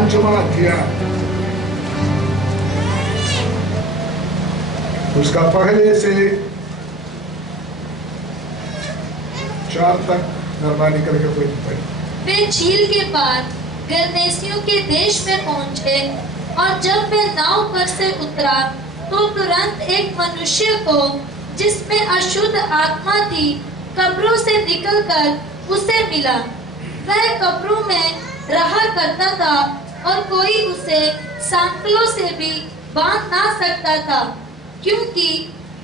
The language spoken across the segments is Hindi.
5वां अध्याय, उसका पहले से 4 तक मेहरबानी करके कोई पढ़े। वे झील के पार गरनेसियों के देश में पहुंचे, और जब वे नाव पर से उतरा तो तुरंत एक मनुष्य को, जिसमें अशुद्ध आत्मा थी, कब्रों से निकलकर उसे मिला। वह कब्रों में रहा करता था, और कोई उसे सांकलों से भी बांध ना सकता था, क्योंकि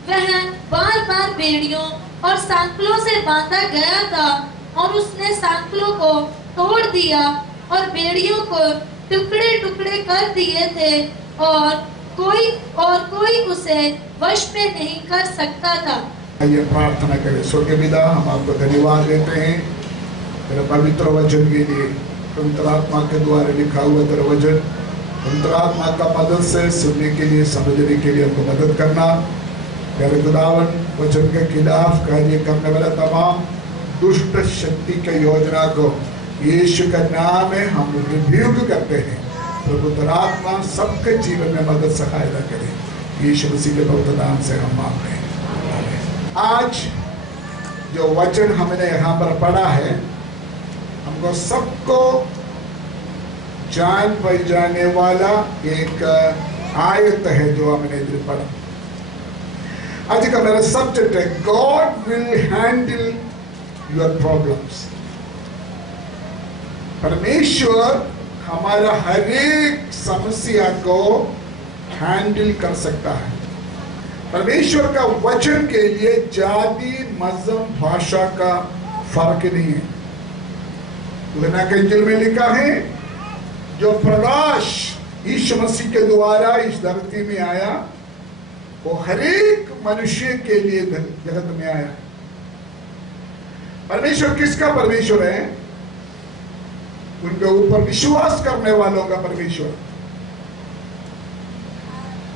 वह बार बार बेड़ियों और सांकलों से बांधा गया था। और उसने सांकलों को तोड़ दिया और बेड़ियों को टुकड़े टुकड़े कर दिए थे, और कोई उसे वश में नहीं कर सकता था। आइए प्रार्थना करें। स्वर्गीय पिता, हम आपको धन्यवाद देते हैं तेरे पवित्र वचन के लिए। पवित्र आत्मा के द्वारा लिखा हुआ तेरा वचन, पवित्र आत्मा का मदद से सुनने के लिए, समझने के लिए हमको मदद करना। तेरे खुदावन वचन के खिलाफ कार्य करने वाला तमाम दुष्ट शक्ति के योजना को यीशु का नाम में हम रिब्यूक करते हैं। प्रभु आत्मा सबके जीवन में मदद सहायता करे, यीशु मसीह के पवित्र नाम से हम मांगते हैं। आज जो वचन हमने यहाँ पर पढ़ा है, हमको सबको जान पहचाने वाला एक आयत है जो हमने इधर पढ़ा। आज का मेरा सब्जेक्ट है, God will handle your problems. परमेश्वर हमारा हर एक समस्या को हैंडल कर सकता है। परमेश्वर का वचन के लिए जाति, मजहब, भाषा का फर्क नहीं है। यूहन्ना के इंजील में लिखा है, जो प्रकाश यीशु मसीह के द्वारा इस धरती में आया, वो हर एक मनुष्य के लिए जगत में आया। परमेश्वर किसका परमेश्वर है? उनके ऊपर विश्वास करने वालों का परमेश्वर।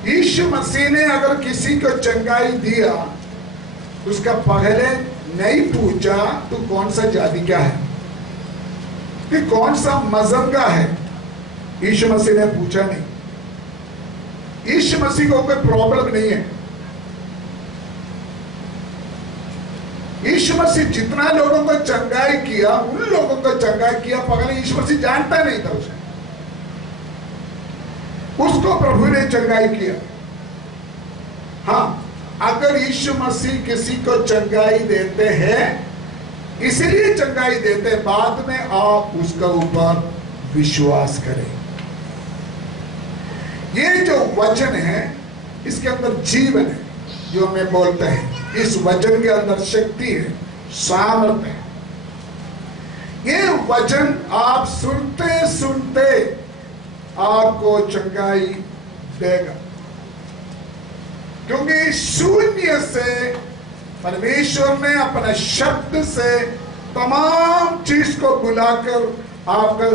यीशु मसीह ने अगर किसी को चंगाई दिया, उसका पहले नहीं पूछा तो कौन सा जाति का है, कि कौन सा मजहब का है। यीशु मसीह ने पूछा नहीं। यीशु मसीह को कोई प्रॉब्लम नहीं है। यीशु मसीह जितना लोगों को चंगाई किया, उन लोगों को चंगाई किया, पहले यीशु मसीह जानता नहीं था उसे। उसको प्रभु ने चंगाई किया। हाँ, अगर यीशु मसीह किसी को चंगाई देते हैं, इसलिए चंगाई देते हैं, बाद में आप उसका ऊपर विश्वास करें। ये जो वचन है, इसके अंदर जीवन है, जो हमें बोलते हैं। इस वचन के अंदर शक्ति है, सामर्थ्य है। ये वचन आप सुनते सुनते आपको चंगाई देगा, क्योंकि शून्य से परमेश्वर ने अपने शब्द से तमाम चीज को बुलाकर आपको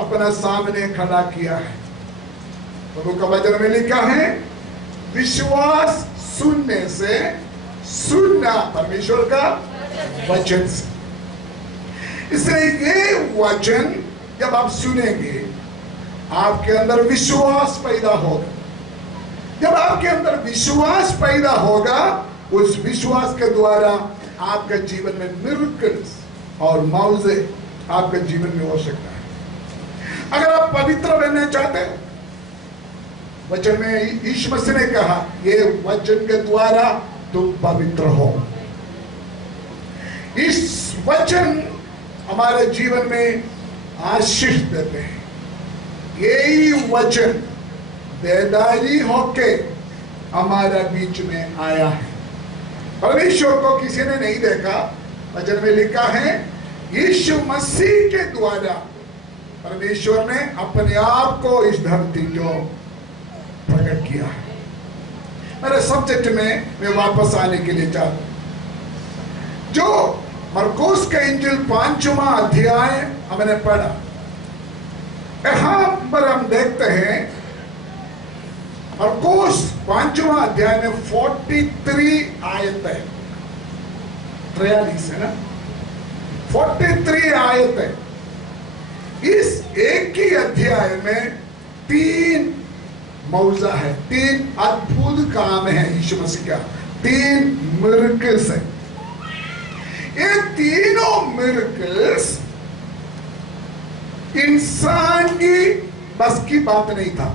अपना सामने खड़ा किया है। प्रभु का वचन में लिखा है, विश्वास सुनने से, सुनना परमेश्वर का वचन से। इसलिए ये वचन जब आप सुनेंगे, आपके अंदर विश्वास पैदा होगा। जब आपके अंदर विश्वास पैदा होगा, उस विश्वास के द्वारा आपके जीवन में मिरेकल्स और मौजे आपके जीवन में हो सकता है। अगर आप पवित्र बनना चाहते हो, वचन में यीशु मसीह ने कहा, ये वचन के द्वारा तुम पवित्र हो। इस वचन हमारे जीवन में आशीष देते हैं। यही वचन देदारी होके हमारा बीच में आया है। परमेश्वर को किसी ने नहीं देखा। वचन में लिखा है, यीशु मसीह के द्वारा परमेश्वर ने अपने आप को इस धरती को प्रकट किया है। मेरे सब्जेक्ट में मैं वापस आने के लिए चाहता हूं। जो मरकुस का इंजील 5वां अध्याय हमने पढ़ा, यहां पर हम देखते हैं मरकुस 5वां अध्याय में 43 आयत है, 43 है ना, 43 आयत है। इस एक ही अध्याय में 3 मौजा है, 3 अद्भुत काम है यीशु मसीह का, 3 मिरेकल्स है। ये तीनों मिरेकल्स इंसान की बस की बात नहीं था।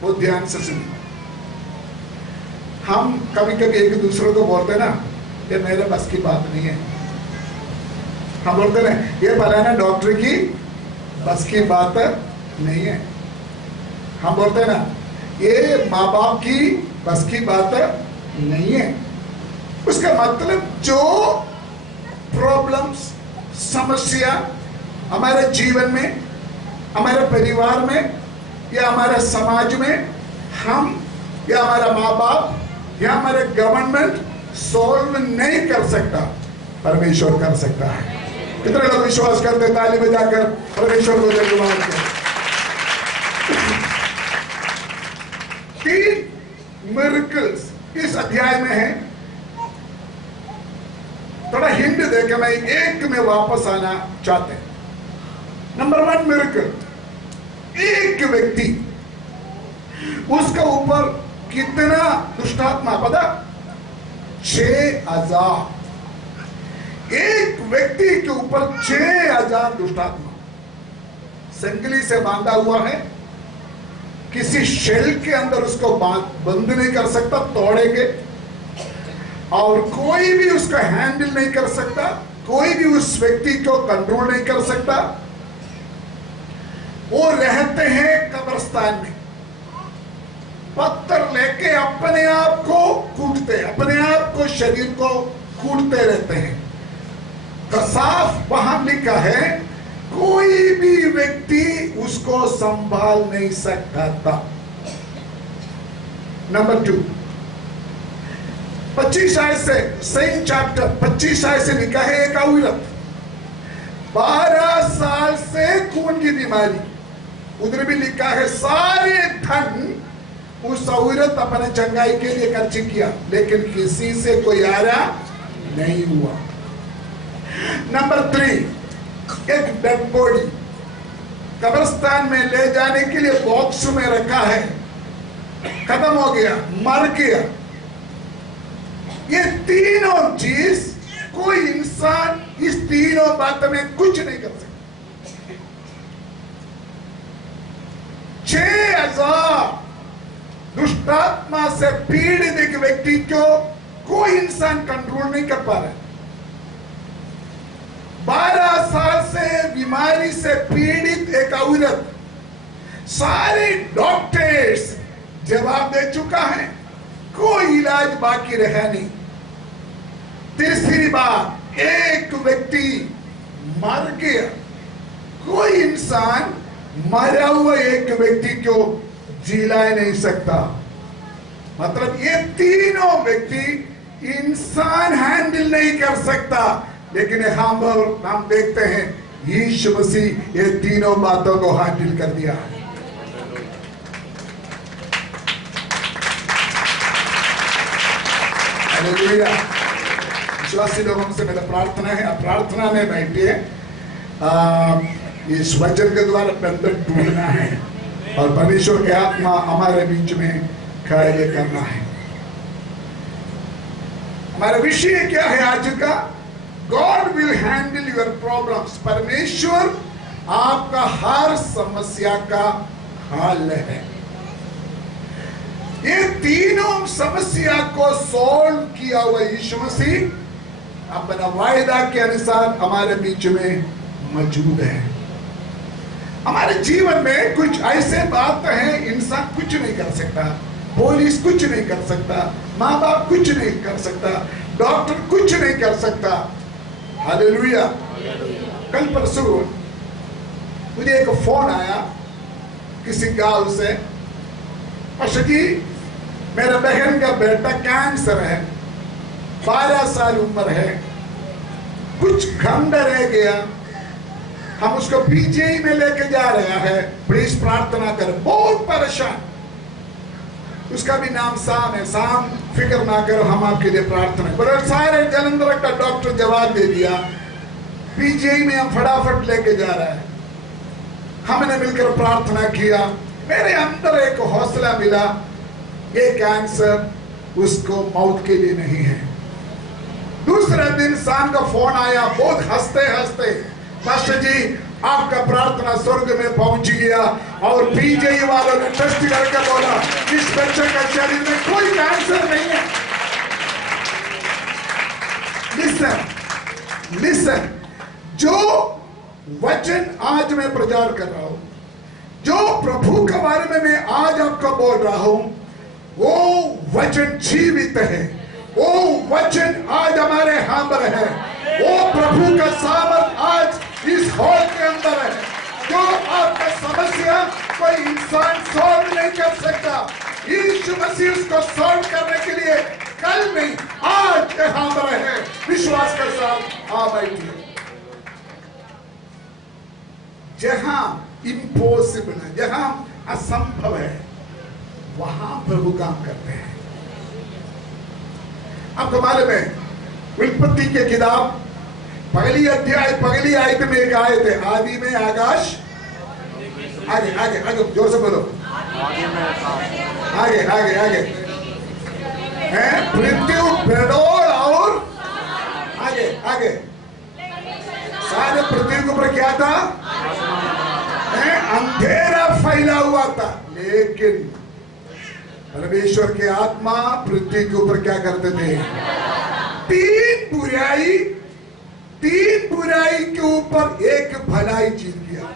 वो ध्यान से सुनिए। हम कभी कभी एक दूसरे को बोलते ना, ये मेरे बस की बात नहीं है। हम बोलते ना, ये फलाना डॉक्टर की बस की बात नहीं है। हम बोलते ना, ये माँ बाप की बस की बात नहीं है। उसका मतलब जो प्रॉब्लम्स, समस्या हमारे जीवन में, हमारे परिवार में या हमारे समाज में हम या हमारा माँ बाप या हमारे गवर्नमेंट सॉल्व नहीं कर सकता, परमेश्वर कर सकता है। कितने लोग विश्वास करते? ताली बजाकर परमेश्वर को धन्यवाद करें। 3 मिरेकल्स इस अध्याय में है। थोड़ा हिंट देकर मैं एक में वापस आना चाहते हैं। नंबर 1 मिरेकल, एक व्यक्ति, उसका ऊपर कितना दुष्टात्मा पता? 6000। एक व्यक्ति के ऊपर 6000 दुष्टात्मा संगली से बांधा हुआ है। किसी शेल के अंदर उसको बंद नहीं कर सकता, तोड़ेंगे, और कोई भी उसको हैंडल नहीं कर सकता, कोई भी उस व्यक्ति को कंट्रोल नहीं कर सकता। वो रहते हैं कब्रिस्तान में, पत्थर लेके अपने आप को कूटते, अपने आप को, शरीर को कूटते रहते हैं। तो साफ वहां लिखा है, कोई भी व्यक्ति उसको संभाल नहीं सकता था। नंबर 2, 25 आयत से, सेम चैप्टर 25 आयत से लिखा है, एक औरत 12 साल से खून की बीमारी, उधर भी लिखा है सारे धन उस औरत अपने चंगाई के लिए खर्च किया, लेकिन किसी से कोई आरा नहीं हुआ। नंबर 3, एक डेड बॉडी कब्रिस्तान में ले जाने के लिए बॉक्स में रखा है, खत्म हो गया, मर गया। ये तीनों चीज, कोई इंसान इस तीनों बातों में कुछ नहीं कर सकता। 6000 दुष्टात्मा से पीड़ित एक व्यक्ति को कोई इंसान कंट्रोल नहीं कर पा रहा। 12 साल से बीमारी से पीड़ित एक औरत, सारे डॉक्टर्स जवाब दे चुका है, कोई इलाज बाकी रहा नहीं। तीसरी बात, एक व्यक्ति मर गया। कोई इंसान मरा हुआ एक व्यक्ति को जिला नहीं सकता। मतलब ये तीनों व्यक्ति इंसान हैंडल नहीं कर सकता, लेकिन हम देखते हैं यीशु मसीह ये तीनों बातों को हैंडल कर दिया है। हालेलुया। विश्वासी लोगों से मेरा प्रार्थना है, आप प्रार्थना में बैठिए। इस वचन के द्वारा बंधन टूटना है और परमेश्वर के आत्मा हमारे बीच में कार्य करना है। हमारा विषय क्या है आज का? God will handle your problems. परमेश्वर आपका हर समस्या का हल है। ये तीनों समस्या को सॉल्व किया हुआ यीशु मसीह अपना वायदा के अनुसार हमारे बीच में मौजूद है। हमारे जीवन में कुछ ऐसे बात है, इंसान कुछ नहीं कर सकता, पुलिस कुछ नहीं कर सकता, माँ बाप कुछ नहीं कर सकता, डॉक्टर कुछ नहीं कर सकता। हालेलुया। कल परसों मुझे एक फोन आया किसी गांव से, पास्टर जी मेरे बहन का बेटा कैंसर है, 12 साल उम्र है, कुछ घंटा रह गया, हम उसको पीजीआई में लेके जा रहे हैं, प्लीज प्रार्थना कर। बहुत परेशान। उसका भी नाम साम है। साम, फिक्र ना करो, हम आपके लिए प्रार्थना करें। सारे जलंधर का डॉक्टर जवाब दे दिया, पीजीआई में हम फटाफट लेके जा रहे हैं। हमने मिलकर प्रार्थना किया, मेरे अंदर एक हौसला मिला, ये कैंसर उसको मौत के लिए नहीं है। दूसरे दिन शाम का फोन आया, बहुत हंसते हंसते, पास्टर जी आपका प्रार्थना स्वर्ग में पहुंच गया, और पीजीआई वालों ने टेस्ट करके बोला इस बच्चे का शरीर में कोई कैंसर नहीं है। लिसन, जो वचन आज मैं प्रचार कर रहा हूं, जो प्रभु के बारे में मैं आज आपको बोल रहा हूं, वो वचन जीवित है, वो वचन आज हमारे यहाँ पर है, वो प्रभु का सामर्थ आज इस हॉल के अंदर है। जो आपका समस्या कोई इंसान सॉल्व नहीं कर सकता, यीशु मसीह उसको सॉल्व करने के लिए कल नहीं आज यहाँ पर है। विश्वास के साथ आ बैठिए। जहां इम्पॉसिबल है, जहां असंभव है, वहां प्रभु काम करते हैं। आपको मालूम है, उत्पत्ति के किताब पहली अध्याय पहली आयत में एक आयत है, आदि में आकाश, आगे आगे आगे जोर से बोलो, आगे आगे आगे है पृथ्वी पेड़ों और आगे आगे सारे पृथ्वी के ऊपर क्या था? अंधेरा फैला हुआ था, लेकिन परमेश्वर के आत्मा पृथ्वी के ऊपर क्या करते थे? तीन बुराई के ऊपर एक भलाई जीत गया।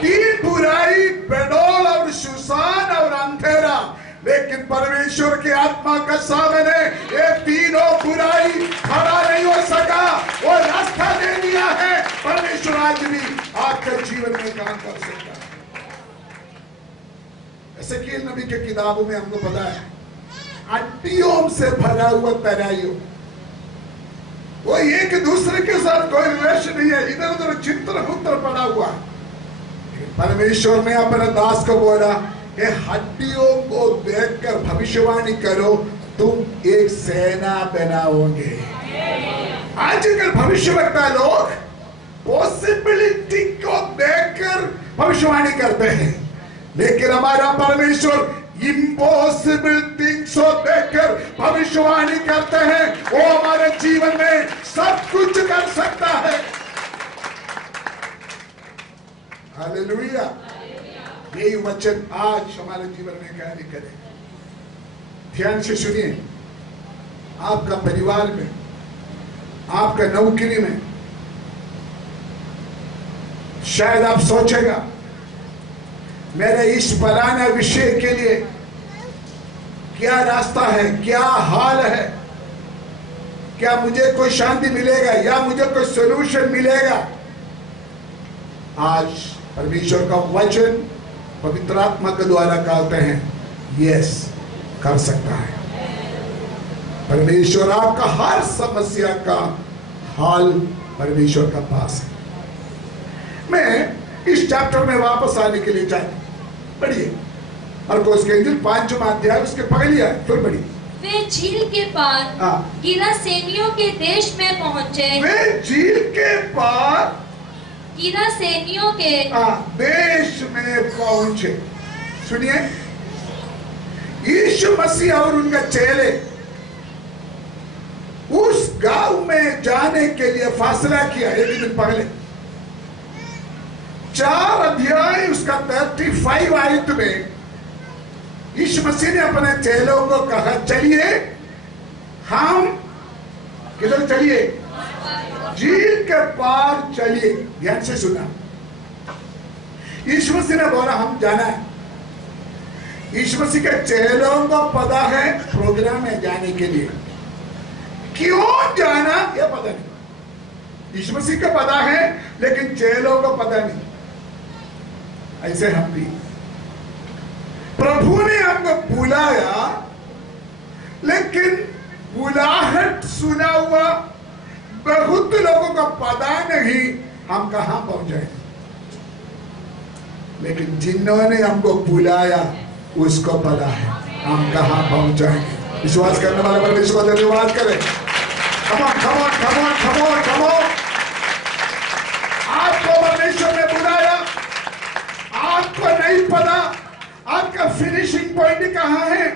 तीन बुराई, बेडोल और सुसान और अंधेरा, लेकिन परमेश्वर के आत्मा का सामने ये तीनों बुराई खड़ा नहीं हो सका, वो रास्ता दे दिया है। परमेश्वर आज भी आपके जीवन में काम कर सकता है। एसेकिएल नबी के किताबों में हमको पता है, हड्डियों से भरा हुआ तराइयों, वो एक दूसरे के साथ कोई रिलेशन नहीं है, इधर उधर चित्र पुत्र पड़ा हुआ। परमेश्वर ने अपने दास को बोला, ये हड्डियों को देखकर भविष्यवाणी करो, तुम एक सेना बनाओगे। आजकल भविष्यवक्ता लोग पॉसिबिलिटी को देखकर भविष्यवाणी करते हैं, लेकिन हमारा परमेश्वर इम्पॉसिबल थिंग्स को देखकर भविष्यवाणी करते हैं। वो हमारे जीवन में सब कुछ कर सकता है। हालेलुया। यही वचन आज हमारे जीवन में कार्य करे। ध्यान से सुनिए। आपका परिवार में, आपका नौकरी में, शायद आप सोचेगा मेरे इस फलाना विषय के लिए क्या रास्ता है, क्या हाल है, क्या मुझे कोई शांति मिलेगा या मुझे कोई सॉल्यूशन मिलेगा। आज परमेश्वर का वचन पवित्र आत्मा के द्वारा कहते हैं, यस कर सकता है। परमेश्वर आपका हर समस्या का हाल परमेश्वर का पास है। मैं इस चैप्टर में वापस आने के लिए चाहता, पढ़िए मरकुस के इंजील 5वां अध्याय उसके पहली आयत, फिर पढ़िए। वे झील के पार गिरासेनियों के देश में पहुंचे। वे झील के पार गिरासेनियों के देश में पहुंचे। सुनिए, यीशु मसीह और उनका चेले उस गांव में जाने के लिए फासला किया। एक दिन पहले 4 अध्याय उसका 35 आयत में यीशु मसीह ने अपने चेलों को कहा, चलिए हम किधर चलिए? झील के पार चलिए। ध्यान से सुना, यीशु मसीह ने बोला हम जाना है। यीशु मसीह के चेलों को पता है प्रोग्राम में जाने के लिए, क्यों जाना ये पता नहीं। यीशु मसीह को पता है लेकिन चेलों को पता नहीं। ऐसे हम भी, प्रभु ने हमको बुलाया लेकिन बुलाहट सुना हुआ बहुत लोगों को पता नहीं हम कहां पहुंचे, लेकिन जिन्होंने हमको बुलाया उसको पता है हम कहां पहुंचाएंगे। विश्वास करने वाले परमेश्वर को धन्यवाद करें। Come on, come on, come on, come on, come on। आपको परमेश्वर ने बुलाया, आपको नहीं पता आपका फिनिशिंग पॉइंट कहां है,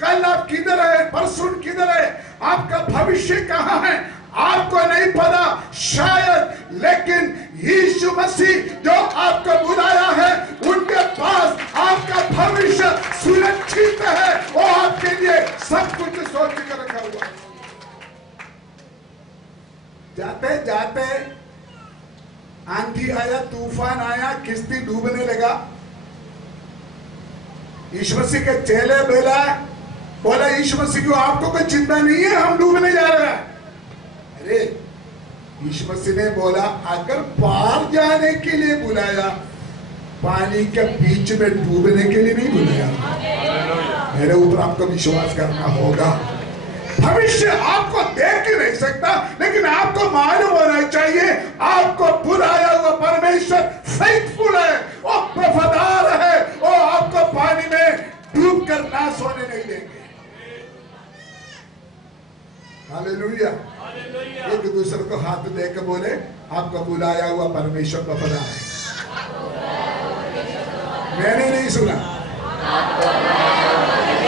कल आप किधर है, परसों किधर है, आपका भविष्य कहां है आपको नहीं पता शायद, लेकिन यीशु मसीह जो आपको बुलाया है उनके पास आपका भविष्य सुरक्षित है। वो आपके लिए सब कुछ सोच कर रखा हुआ। जाते जाते आंधी आया, तूफान आया, किश्ती डूबने लगा। यीशु मसीह के चेले बोला यीशु मसीह को आपको कोई चिंता नहीं है, हम डूबने जा रहे हैं। अरे यीशु मसीह ने बोला अगर पार जाने के लिए बुलाया, पानी के बीच में डूबने के लिए नहीं बुलाया। मेरे ऊपर आपको विश्वास करना होगा। भविष्य आपको देख ही नहीं सकता, लेकिन आपको मालूम होना चाहिए आपको बुलाया हुआ परमेश्वर फेथफुल है, वो वफादार है, वो आपको पानी में डूब कर नाश होने नहीं देंगे। हालेलुया। एक दूसरे को हाथ देकर बोले आपको बुलाया हुआ परमेश्वर वफादार है। मैंने नहीं सुना।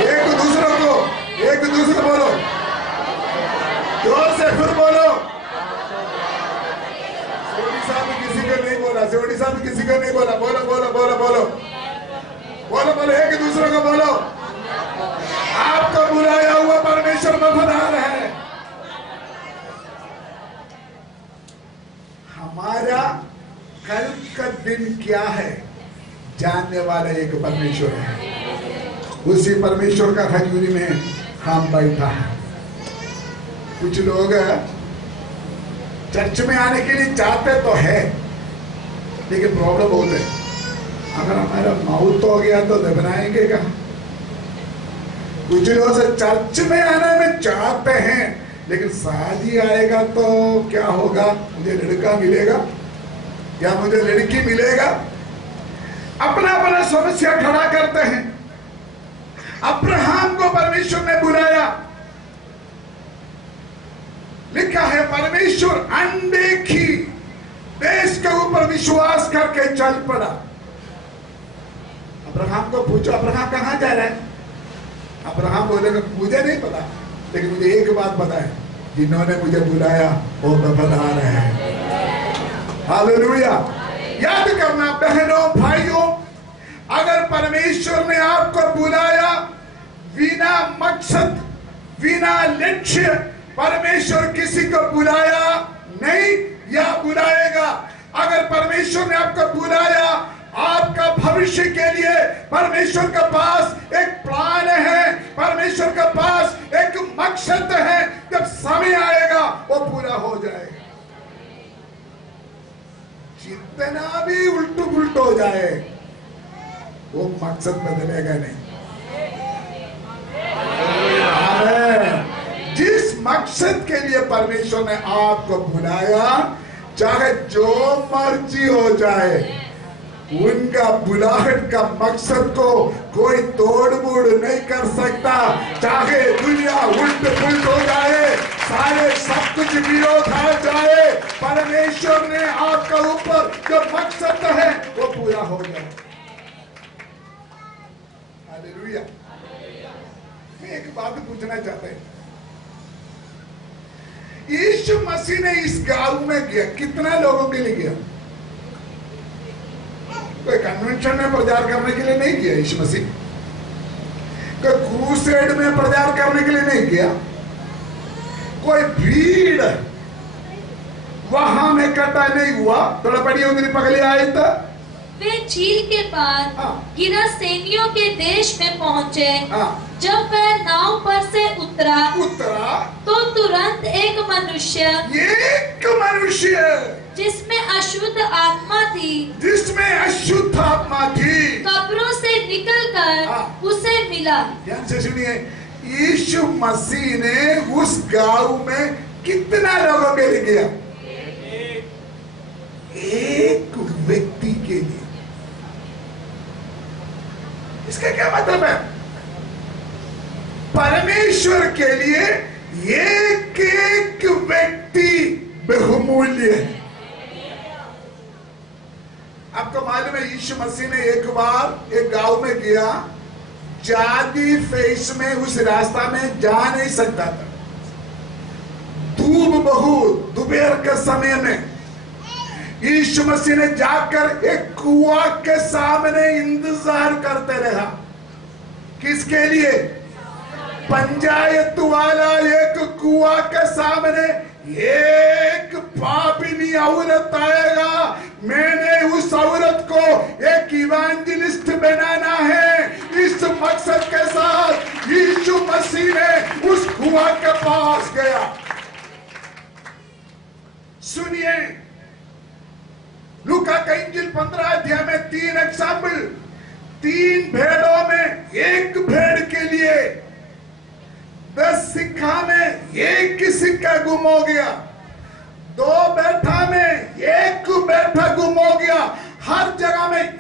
एक दूसरे बोलो, जोर से फिर बोलो। सेवड़ी साहब किसी को नहीं बोला, सेवड़ी साहब किसी को नहीं बोला। बोलो बोलो बोलो बोलो बोलो बोलो, एक दूसरे को बोलो आपको बुलाया हुआ परमेश्वर वफादार है। हमारा कल का दिन क्या है जानने वाला एक परमेश्वर है। उसी परमेश्वर का खजूरी में हम बैठा है। कुछ लोग चर्च में आने के लिए चाहते तो है, लेकिन प्रॉब्लम बहुत है। अगर हमारा मौत हो गया तो दफनाएंगे कहाँ? कुछ लोग चर्च में आने में चाहते हैं, लेकिन शादी आएगा तो क्या होगा? मुझे लड़का मिलेगा या मुझे लड़की मिलेगा? अपना अपना समस्या खड़ा करते हैं। अब्राहम को परमेश्वर ने बुलाया, लिखा है परमेश्वर अनदेखी देश के ऊपर विश्वास करके चल पड़ा। अब्राहम को पूछो अब्राहम कहां जा रहा है? अब्राहम बोलेगा मुझे नहीं पता, लेकिन मुझे एक बात पता है, जिन्होंने मुझे बुलाया वो वफादार है। हालेलुया। याद करना बहनों भाइयों, अगर परमेश्वर ने आपको बुलाया बिना मकसद बिना लक्ष्य, परमेश्वर किसी को बुलाया नहीं या बुलाएगा। अगर परमेश्वर ने आपको बुलाया आपका भविष्य के लिए, परमेश्वर के पास एक प्लान है, परमेश्वर के पास एक मकसद है। जब समय आएगा वो पूरा हो जाएगा। जितना भी उल्टू पुल्ट हो जाए वो मकसद बदलेगा नहीं। जिस मकसद के लिए परमेश्वर ने आपको बुलाया, चाहे जो मर्जी हो जाए, उनका बुलाहट का मकसद को कोई तोड़ मोड़ नहीं कर सकता। चाहे दुनिया उल्ट पुल्ट हो जाए, सारे सब कुछ विरोध आ जाए, परमेश्वर ने आपका ऊपर जो मकसद है वो पूरा हो जाए। हालेलुया। मैं एक बात पूछना चाहता हूं, यीशु मसीह ने इस गांव में गया, कितना लोगों के लिए गया? कोई कन्वेंशन में प्रचार करने के लिए नहीं गया यीशु मसीह। कोई क्रूसेड में प्रचार करने के लिए नहीं गया। कोई भीड़ वहां में इकट्ठा नहीं हुआ। थोड़ा पढ़िए, उधर पगले आए तो वे झील के पार गिरासेनियों के देश में पहुंचे। जब वह नाव पर से उतरा तो तुरंत एक मनुष्य जिसमें अशुद्ध आत्मा थी कब्रों से निकलकर उसे मिला। ध्यान से सुनिए, यीशु मसीह ने उस गांव में कितना लोगों के लिए गया? एक व्यक्ति के लिए। इसका क्या मतलब है? परमेश्वर के लिए एक एक व्यक्ति बहुमूल्य है। आपको मालूम है यीशु मसीह ने एक बार एक गांव में गया, जादी फेस में उस रास्ता में जा नहीं सकता था, धूप बहुत, दोपहर के समय में यीशु मसीह ने जाकर एक कुआं के सामने इंतजार करते रहा। किसके लिए? पंचायत वाला एक कुआं के सामने एक पापिनी औरत आएगा, मैंने उस औरत को एक इवेंजलिस्ट बनाना है, इस मकसद के साथ यीशु मसीह ने उस कुआं के पास गया। सुनिए, लूका का इंजील 15 अध्याय में 3 एग्जाम्पल, 3 भेड़ों में एक भेड़ के लिए 10 सिक्का में एक सिक्का गुम हो गया, 2 बैठा में एक बैठा गुम हो गया, हर जगह में एक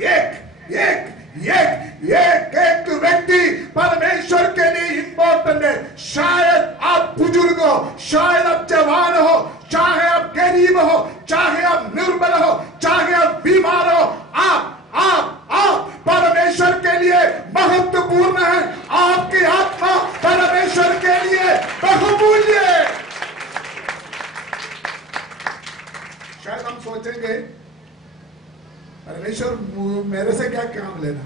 व्यक्ति परमेश्वर के लिए इंपॉर्टेंट है। शायद आप बुजुर्ग हो, शायद आप जवान हो, चाहे आप गरीब हो, चाहे आप निर्बल हो, चाहे आप बीमार हो, आप परमेश्वर के लिए महत्वपूर्ण है। आपकी आत्मा परमेश्वर के लिए बहुमूल्य है। शायद हम सोचेंगे परमेश्वर मेरे से क्या काम लेना।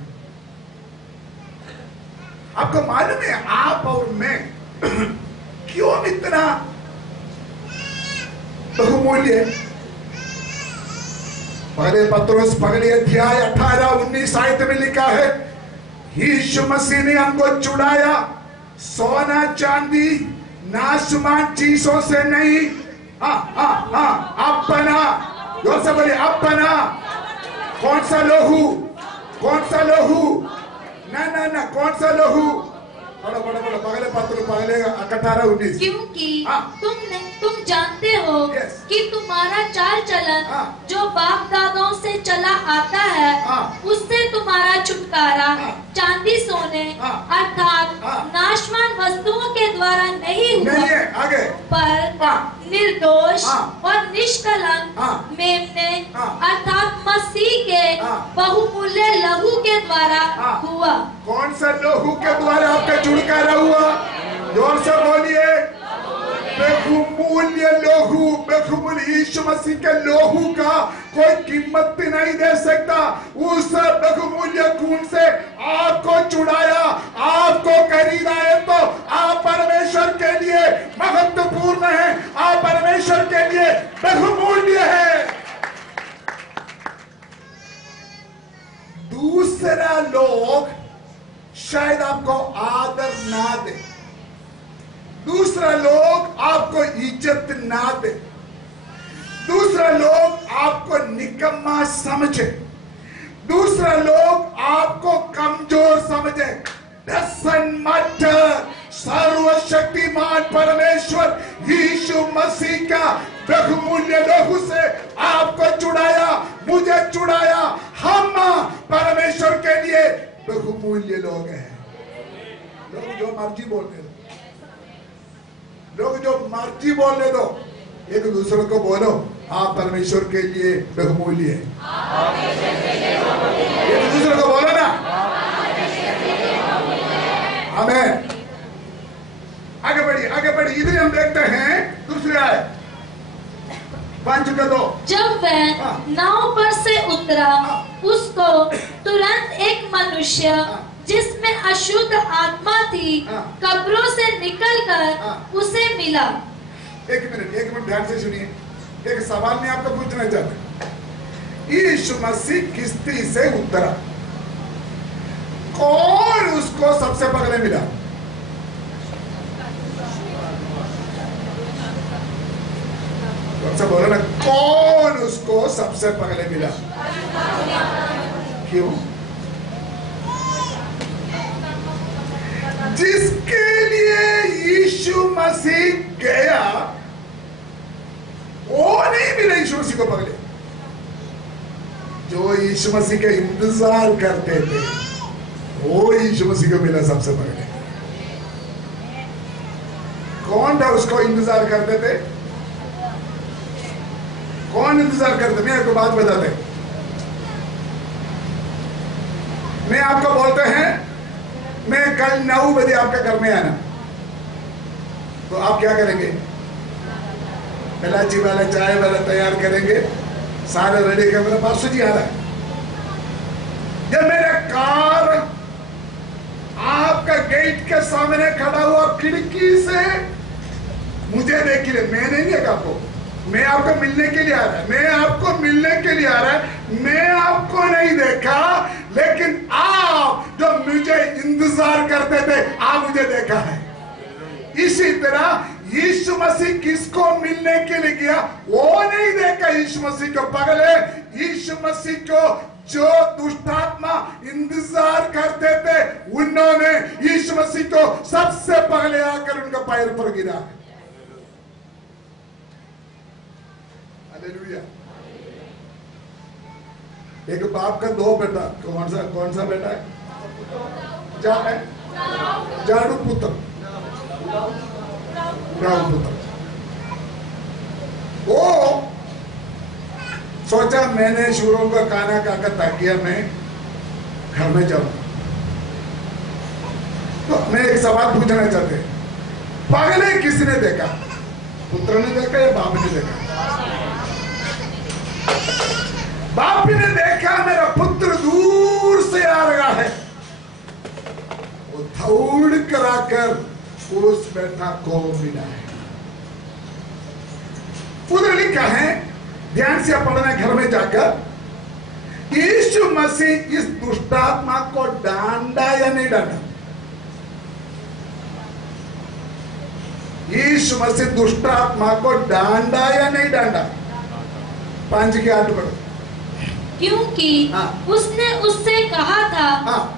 आपको मालूम है आप और मैं क्यों इतना बहुमूल्य? पहले पत्रोस पहले अध्याय 18-19 आयत में लिखा है, यीशु मसीह ने हमको छुड़ाया सोना चांदी नाशवान चीजों से नहीं, अपना, जोर से बोले अपना। कौन सा लोहू? कौन सा लोहू? ना कौन सा लोहू? बड़ा पहले पत्र पहले 18-19। क्योंकि तुम जानते हो कि तुम्हारा चाल चलन जो बाप दादाओं से चला आता है, उससे तुम्हारा छुटकारा चांदी सोने अर्थात नाशवान वस्तुओं के द्वारा नहीं हुआ, आगे पर निर्दोष और निष्कलंक मेमने अर्थात मसीह के बहुमूल्य लहू के द्वारा हुआ। कौन सा लहू के द्वारा आपका छुटकारा हुआ? जोर से बोलिए। बहुमूल्य लहू, बहुमूल्य यीशु मसीह के लहू का कोई कीमत भी नहीं दे सकता। उस बहुमूल्य खून से आपको छुड़ाया, आपको खरीदा है, तो आप परमेश्वर के लिए महत्वपूर्ण है, आप परमेश्वर के लिए बहुमूल्य है। दूसरा लोग शायद आपको आदर ना दे, दूसरा लोग आपको इज्जत ना दे, दूसरा लोग आपको निकम्मा समझे, दूसरा लोग आपको कमजोर समझे। डजंट मैटर, सर्वशक्तिमान परमेश्वर यीशु मसीह का बहुमूल्य लहू से आपको छुड़ाया, मुझे छुड़ाया। हम परमेश्वर के लिए बहुमूल्य लोग हैं। लोग जो मर्जी बोलने दो, लोग जो मर्जी बोलने दो, एक दूसरे को बोलो आप परमेश्वर के लिए बहुमूल्य है। एक दूसरे को बोलो ना, आमीन। आगे बढ़ी। इधर हम देखते हैं दूसरी आयत 5:2। जब वह नाव पर से उतरा, उसको तुरंत एक मनुष्य जिसमें अशुद्ध आत्मा थी कब्रों से निकलकर उसे मिला। एक मिनट ध्यान से सुनिए। एक सवाल मैं आपको पूछना चाहता। यीशु मसीह किश्ती से उतरा, कौन उसको सबसे पहले मिला? बोलो ना, कौन उसको सबसे पहले मिला? क्यों? जिसके लिए यीशु मसीह गया वो नहीं मिला यीशु मसीह को पहले। जो यीशु मसीह का इंतजार करते थे वो यीशु मसीह को मिला सबसे पहले। कौन था उसको इंतजार करते थे? कौन इंतजार करते? मैं आपको बात बताते। मैं आपको बोलते हैं मैं कल 9 बजे आपके घर में आना, तो आप क्या करेंगे? इलायची वाला चाय वाला तैयार करेंगे, सारे रेडी कर, मेरे पास जी आ रहा है। जब मेरा कार आपका गेट के सामने खड़ा हुआ, खिड़की से मुझे देख के, मैं नहीं देखा आपको, मैं आपको मिलने के लिए आ रहा है, मैं आपको मिलने के लिए आ रहा है, मैं आपको नहीं देखा, लेकिन आप जो मुझे इंतजार करते थे, आप मुझे देखा है। इसी तरह यीशु मसीह किसको मिलने के लिए गया वो नहीं देखा यीशु मसीह को, पगले यीशु मसीह को जो दुष्टात्मा इंतजार करते थे, उन्होंने यीशु मसीह को सबसे पहले आकर उनका पैर पर गिरा। हालेलुया। एक बाप का 2 बेटा, कौन सा बेटा है? जाड़ू पुत्र, वो सोचा मैंने शुरू का खाना खाकर ताकिया मैं घर में जाऊं। तो मैं एक सवाल पूछना चाहते, पगले किसने देखा? पुत्र ने देखा या बाप ने देखा? बाप ने देखा मेरा पुत्र दूर से आ रहा है, वो दौड़ कर आकर उस बेटा को मिला है। उधर लिखा है, ध्यान से पढ़ना घर में जाकर, यीशु मसीह इस दुष्टात्मा को डांटा या नहीं डांटा? यीशु मसीह दुष्टात्मा को डांटा या नहीं डांटा? 5 के 8 पढ़ो। क्योंकि उसने उससे कहा था,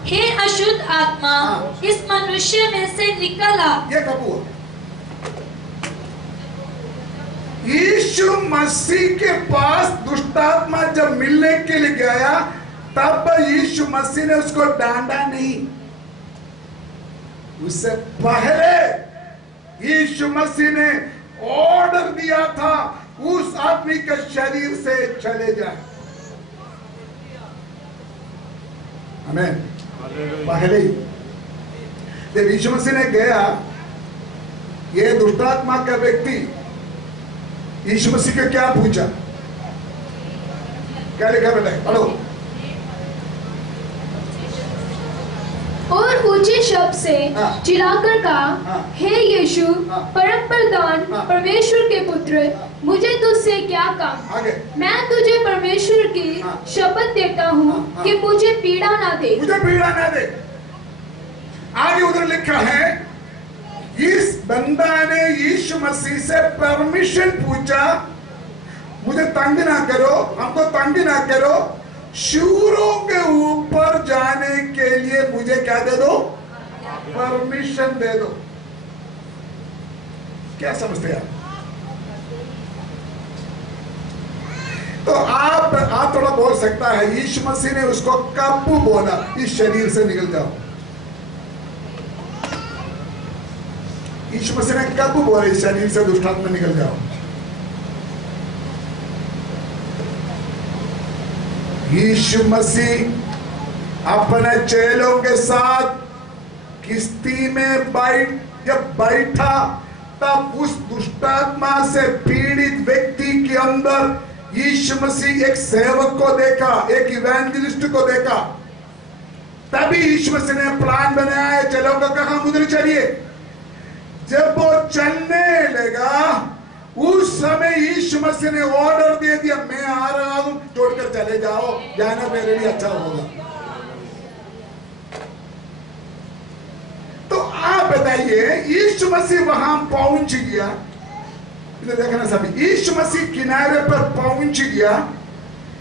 हे अशुद्ध आत्मा, इस मनुष्य में से निकल आ। ये कब हुआ? यीशु मसीह के पास दुष्टात्मा जब मिलने के लिए गया, तब यीशु मसीह ने उसको डांटा नहीं। उससे पहले यीशु मसीह ने ऑर्डर दिया था उस आदमी के शरीर से चले जाए। आमीन। पहले जब यीशु मसीह ने गया, ये दुष्टात्मा का व्यक्ति यीशु मसीह को क्या पूछा? क्या लिखा बेटा? पढ़ो। और ऊंचे शब्द से चिल्लाकर कहा, हे यीशु, परम प्रधान परमेश्वर के पुत्र, मुझे तुझसे क्या काम? आगे। मैं तुझे परमेश्वर की शपथ देता हूँ कि मुझे पीड़ा ना दे। मुझे पीड़ा ना दे। आगे उधर लिखा है, इस बंदा ने यीशु मसीह से परमिशन पूछा, मुझे तंग ना करो, हमको तंग ना करो, शूरों के ऊपर जाने के लिए मुझे क्या दे दो? परमिशन दे दो। क्या समझते हैं आप? तो आप थोड़ा बोल सकता है, यीशु मसीह ने उसको कब बोला इस शरीर से निकल जाओ? यीशु मसीह ने कब बोला इस शरीर से दुष्टात्मा निकल जाओ? यीशु मसीह अपने चेलों के साथ किश्ती में जब बैठा, तब उस दुष्टात्मा से पीड़ित व्यक्ति के अंदर यीशु मसीह एक सेवक को देखा, एक इवेंजलिस्ट को देखा। तभी यीशु मसीह ने प्लान बनाया, चलो को कहा उधर चलिए। जब वो चलने लगा, उस समय यीशु मसीह ने ऑर्डर दे दिया, मैं आ रहा हूं, छोड़कर चले जाओ, जाना मेरे लिए अच्छा होगा। तो आप बताइए, यीशु मसीह वहां पहुंच गया, इधर देखना सभी, यीशु मसीह किनारे पर पहुंच गया,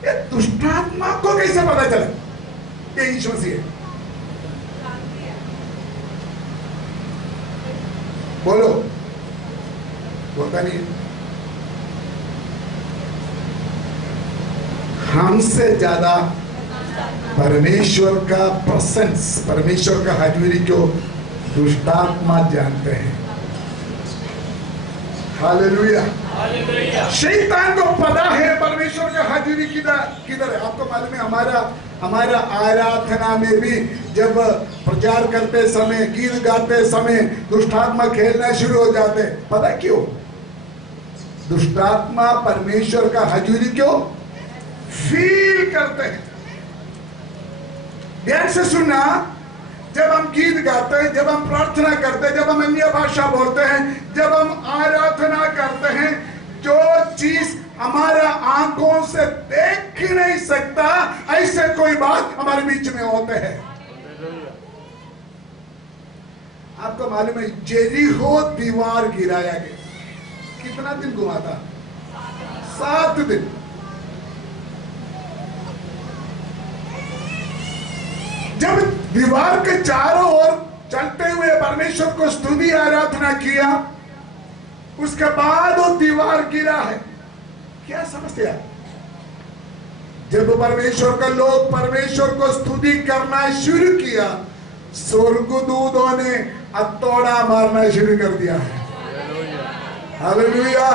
ये दुष्टात्मा को कैसे पता चला ये यीशु मसीह है? बोलो, बोलता नहीं। हमसे ज्यादा परमेश्वर का प्रेजेंस, परमेश्वर का हाजिरी को दुष्टात्मा जानते हैं। हालेलुया। शैतान को पता है परमेश्वर का हाजिरी किधर है। आपको मालूम है, हमारा हमारा आराधना में भी जब प्रचार करते समय, गीत गाते समय दुष्टात्मा खेलना शुरू हो जाते। पता क्यों? दुष्टात्मा परमेश्वर का हजूरी क्यों फील करते हैं। ध्यान से सुनना, जब हम गीत गाते हैं, जब हम प्रार्थना करते हैं, जब हम अन्य भाषा बोलते हैं, जब हम आराधना करते हैं, जो चीज हमारा आंखों से देख ही नहीं सकता, ऐसे कोई बात हमारे बीच में होते हैं। आपको मालूम है जेरिको दीवार गिराया गया, कितना दिन घुमा था? 7 दिन। जब दीवार के चारों ओर चलते हुए परमेश्वर को स्तुति आराधना किया, उसके बाद वो दीवार गिरा है। क्या समस्या? जब परमेश्वर का लोग परमेश्वर को स्तुति करना शुरू किया, स्वर्गदूतों ने हथौड़ा मारना शुरू कर दिया है। हालेलुया।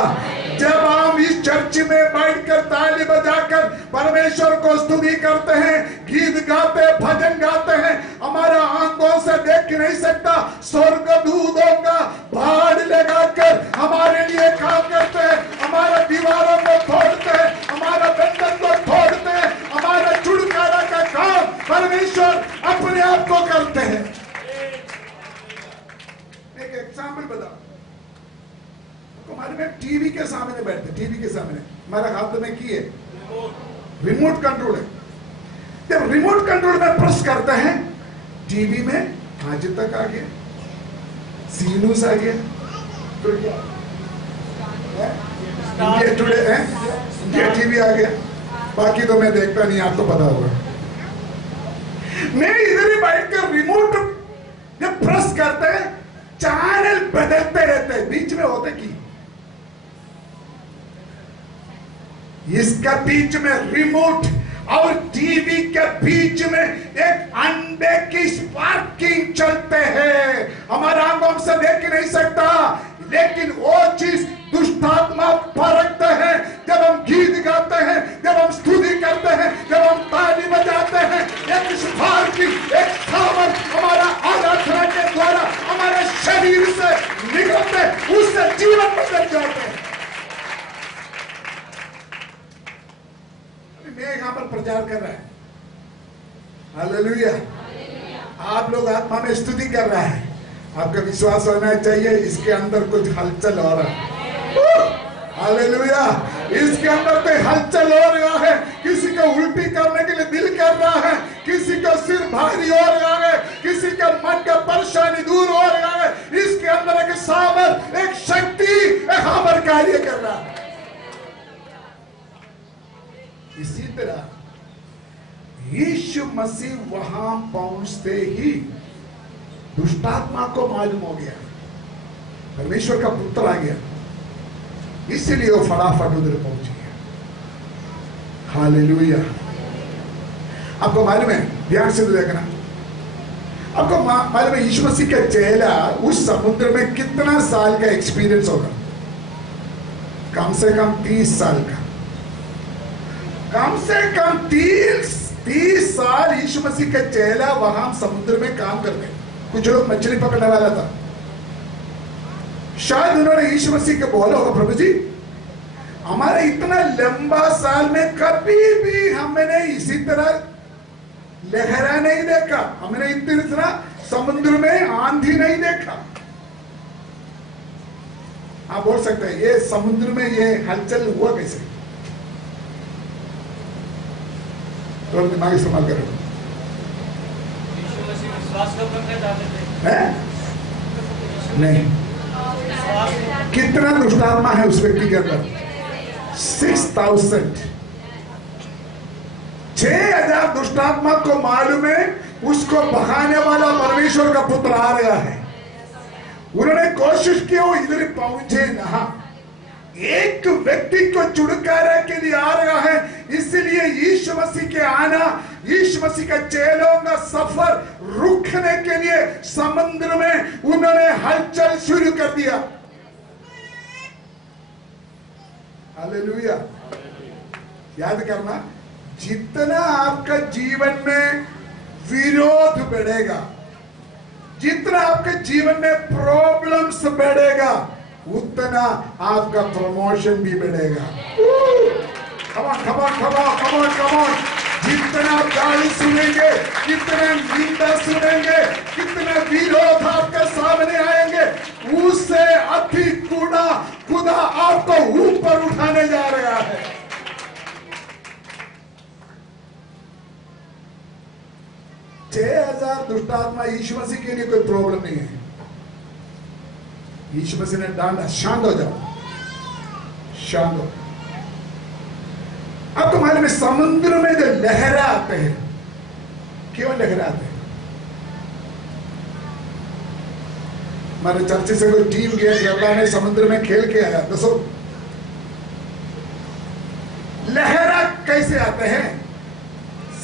जब हम इस चर्च में बैठकर ताली बजाकर परमेश्वर को स्तुति करते हैं, गीत गाते, भजन गाते हैं, हमारा आंखों से देख नहीं सकता, स्वर्गदूतों का भाड़ लगाकर हमारे लिए काम करते हैं, हमारा दीवारों को तोड़ते हैं, हमारा बंधन को तोड़ते हैं, हमारा छुटकारा का काम परमेश्वर अपने आप को करते हैं। एक एग्जाम्पल बताओ। हमारे में टीवी के सामने बैठते, टीवी के सामने हमारा हाथ में की है रिमोट कंट्रोल है। जब रिमोट कंट्रोल में प्रेस करते हैं, टीवी में आज तक आ गया, सी न्यूज आ गया, तो क्या इंडिया टुडे है, इंडिया टीवी आ गया। बाकी तो मैं देखता नहीं, आपको पता होगा। मैं इधर ही बैठकर रिमोट जब प्रेस करते हैं, चैनल बदलते रहते हैं, बीच में होते की इसका बीच में रिमोट और टीवी के बीच में एक अंडे की स्पार्किंग चलते हैं। हमारा आंखों से देख नहीं सकता, लेकिन वो चीज दुष्टात्मा परखते हैं। जब हम गीत गाते हैं, जब हम स्तुति करते हैं, जब हम ताली बजाते हैं, एक स्पार्किंग, एक सामर्थ हमारा आराधना के द्वारा हमारे शरीर से निकलते, उससे जीवन बदल जाते हैं। मैं यहाँ पर प्रचार कर रहा है, हालेलुया। आप लोग आत्मा में स्तुति कर रहा है, आपका विश्वास होना चाहिए इसके अंदर कुछ हलचल हो रहा है। हालेलुया। इसके अंदर कोई हलचल हो रहा है। किसी को उल्टी करने के लिए दिल कर रहा है, किसी का सिर भारी हो रहा है, किसी का मन का परेशानी दूर हो रहा है। इसके अंदर एक सामर्थ, एक शक्ति, एक हमर कार्य कर रहा है। इसी तरह यीशु मसीह वहां पहुंचते ही दुष्टात्मा को मालूम हो गया परमेश्वर का पुत्र आ गया, इसलिए वो फटाफट उधर पहुंच गया। हालेलुया। आपको मालूम है, ध्यान से देखना, आपको मालूम है यीशु मसीह का चेला उस समुद्र में कितना साल का एक्सपीरियंस होगा? कम से कम 30 साल का। कम से कम 30 साल यीशु मसीह का चेला वहां समुद्र में काम करते। कुछ लोग मछली पकड़ने वाला था, शायद उन्होंने यीशु मसीह को बोला होगा, प्रभु जी हमारे इतना लंबा साल में कभी भी हमने इसी तरह लहरा नहीं देखा, हमने इतना समुद्र में आंधी नहीं देखा। आप बोल सकते हैं ये समुद्र में ये हलचल हुआ कैसे? तो दिमाग इस्तेमाल करो। नहीं, कितना दुष्टात्मा है उस व्यक्ति के अंदर? 6,000 दुष्टात्मा को मालूम है उसको भगाने वाला परमेश्वर का पुत्र आ रहा है। उन्होंने कोशिश की, वो इधर पहुंचे ना। एक व्यक्ति को छुटकारे के लिए आ रहा है, इसलिए यीशु मसीह के आना, यीशु मसीह का चेलों का सफर रुकने के लिए समुद्र में उन्होंने हलचल शुरू कर दिया। हालेलुया। याद करना, जितना आपका जीवन में विरोध बढ़ेगा, जितना आपके जीवन में प्रॉब्लम्स बढ़ेगा, उतना आपका प्रमोशन भी बढ़ेगा। Come on, come on, come on, come on, come on। जितना आप गाली सुनेंगे, कितना निंदा सुनेंगे, कितना विरोध आपके सामने आएंगे, उससे अधिक गुना खुदा आपको ऊपर उठाने जा रहा है। छह 6,000 दुष्टात्मा यीशु मसीह के लिए कोई प्रॉब्लम नहीं है। यीशु मसीह ने डांटा, शांत हो जाओ, शांत हो। आपको मालूम है समुद्र में जो लहरें आते हैं, क्यों लहरें आते हैं? हमारे चर्च से कोई टीम गया केरला में, समुद्र में खेल के आया, दसो लहरा कैसे आते हैं?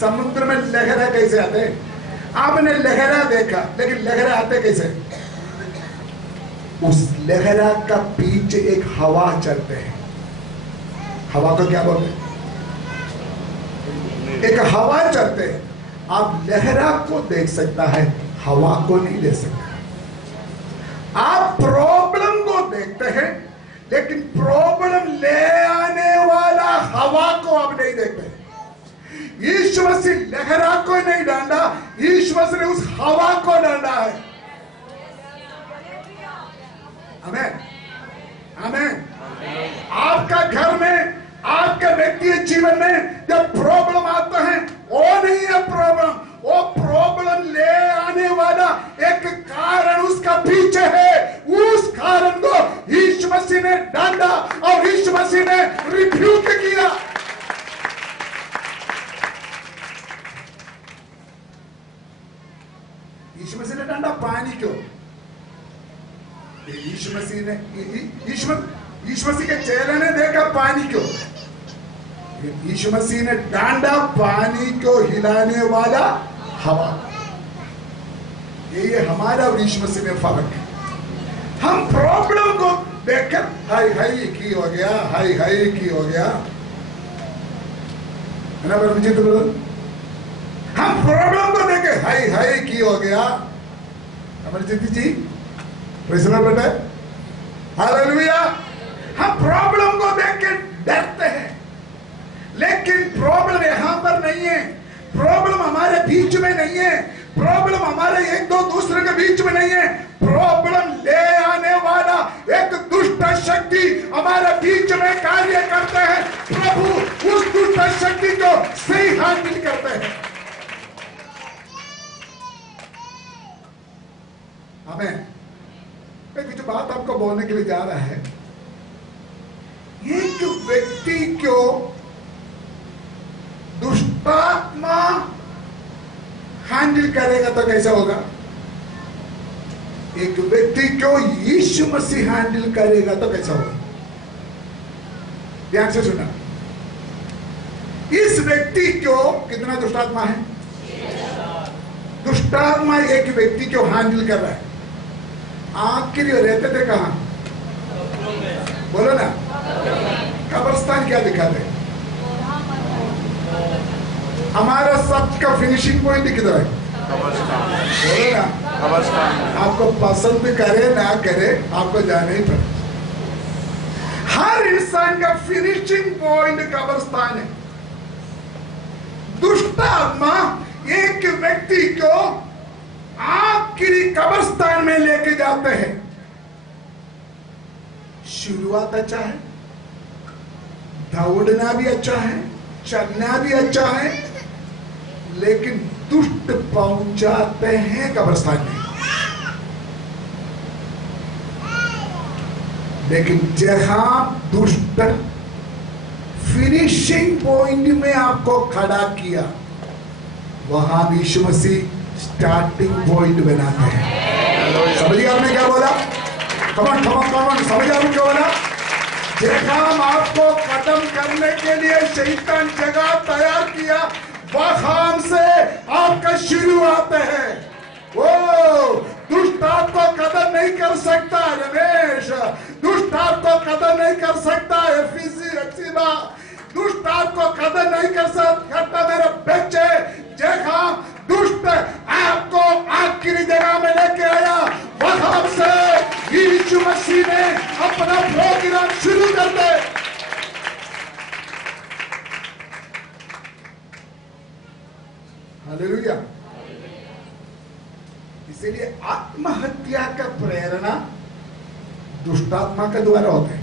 समुद्र में लहरा कैसे आते हैं? आपने लहरा देखा, लेकिन लहरा आते कैसे? उस लहरा का पीछे एक हवा चलते हैं। हवा को क्या बोलते हैं? एक हवा चलते हैं। आप लहरा को देख सकता है, हवा को नहीं ले सकता। आप प्रॉब्लम को देखते हैं, लेकिन प्रॉब्लम ले आने वाला हवा को आप नहीं देखते। यीशु मसीह लहरा को नहीं डांटा, यीशु मसीह ने उस हवा को डांटा है। आमीन, आमीन। आपका घर में, आपके व्यक्तिगत जीवन में जब प्रॉब्लम आता है, वो नहीं है प्रॉब्लम, वो प्रॉब्लम ले आने वाला एक कारण उसका पीछे है। उस कारण को यीशु मसीह ने डांटा और यीशु मसीह ने रिब्यूक किया। यीशु मसीह ने डांटा पानी क्यों? यीशु मसीह ने, यीशु मसीह के चेहरे ने देखा पानी क्यों? यीशु मसीह ने डांडा पानी को हिलाने वाला हवा। ये हमारा और यीशु मसीह में फर्क है। हम प्रॉब्लम को देखकर हाय हाय की हो गया, हाय हाय की हो गया, है ना परमजीत? हम प्रॉब्लम को देखे हाय हाय की हो गया। अमरजीत जी प्रश्न बेटा, हालेलुया। हम प्रॉब्लम को देख के डरते हैं, लेकिन प्रॉब्लम यहां पर नहीं है। प्रॉब्लम हमारे बीच में नहीं है, प्रॉब्लम हमारे एक दो दूसरे के बीच में नहीं है। प्रॉब्लम ले आने वाला एक दुष्ट शक्ति हमारे बीच में कार्य करते हैं। प्रभु उस दुष्ट शक्ति को सही हैंडल करते हैं। आमीन। एक जो बात आपको बोलने के लिए जा रहा है, एक व्यक्ति को दुष्टात्मा हैंडल करेगा तो कैसा होगा? एक व्यक्ति को यीशु मसीह हैंडल करेगा तो कैसा होगा? ध्यान से सुना। इस व्यक्ति को कितना दुष्टात्मा है? दुष्टात्मा एक व्यक्ति को हैंडल कर रहा है। आखिर रहते थे कहां? बोलो ना। कब्रिस्तान क्या दिखाते? हमारा सबका फिनिशिंग पॉइंट किधर है? बोलो ना। आपको पसंद करे ना करे, आपको जाना ही पड़े। हर इंसान का फिनिशिंग पॉइंट कब्रिस्तान है। दुष्ट आत्मा एक व्यक्ति को आखिरी कब्रिस्तान में लेके जाते हैं। शुरुआत अच्छा है, दौड़ना भी अच्छा है, चलना भी अच्छा है, लेकिन दुष्ट पहुंचाते हैं कब्रिस्तान में। लेकिन जहां दुष्ट फिनिशिंग पॉइंट में आपको खड़ा किया, वहां यीशु मसीह स्टार्टिंग पॉइंट बनाते हैं। समझिए आपने क्या बोला? कमान कमान कमान, समझिए आपने क्या बोला? जहां आपको खत्म करने के लिए शैतान जगह तैयार किया, वहां से आपका शुरुआत है। वो दुष्ट आपको कदर नहीं कर सकता रमेश, दुष्ट आपको कदर नहीं कर सकता एफिसी रक्षिबा, दुष्ट आपको कदर नहीं कर सकता मेरा बच्चे, जहाँ दुष्ट आपको आखिरी जगह में लेके आया, वहां से यीशु मसीह ने अपना प्रोग्राम शुरू कर दे। हालेलुया। इसीलिए आत्महत्या का प्रेरणा दुष्टात्मा के द्वारा होता है।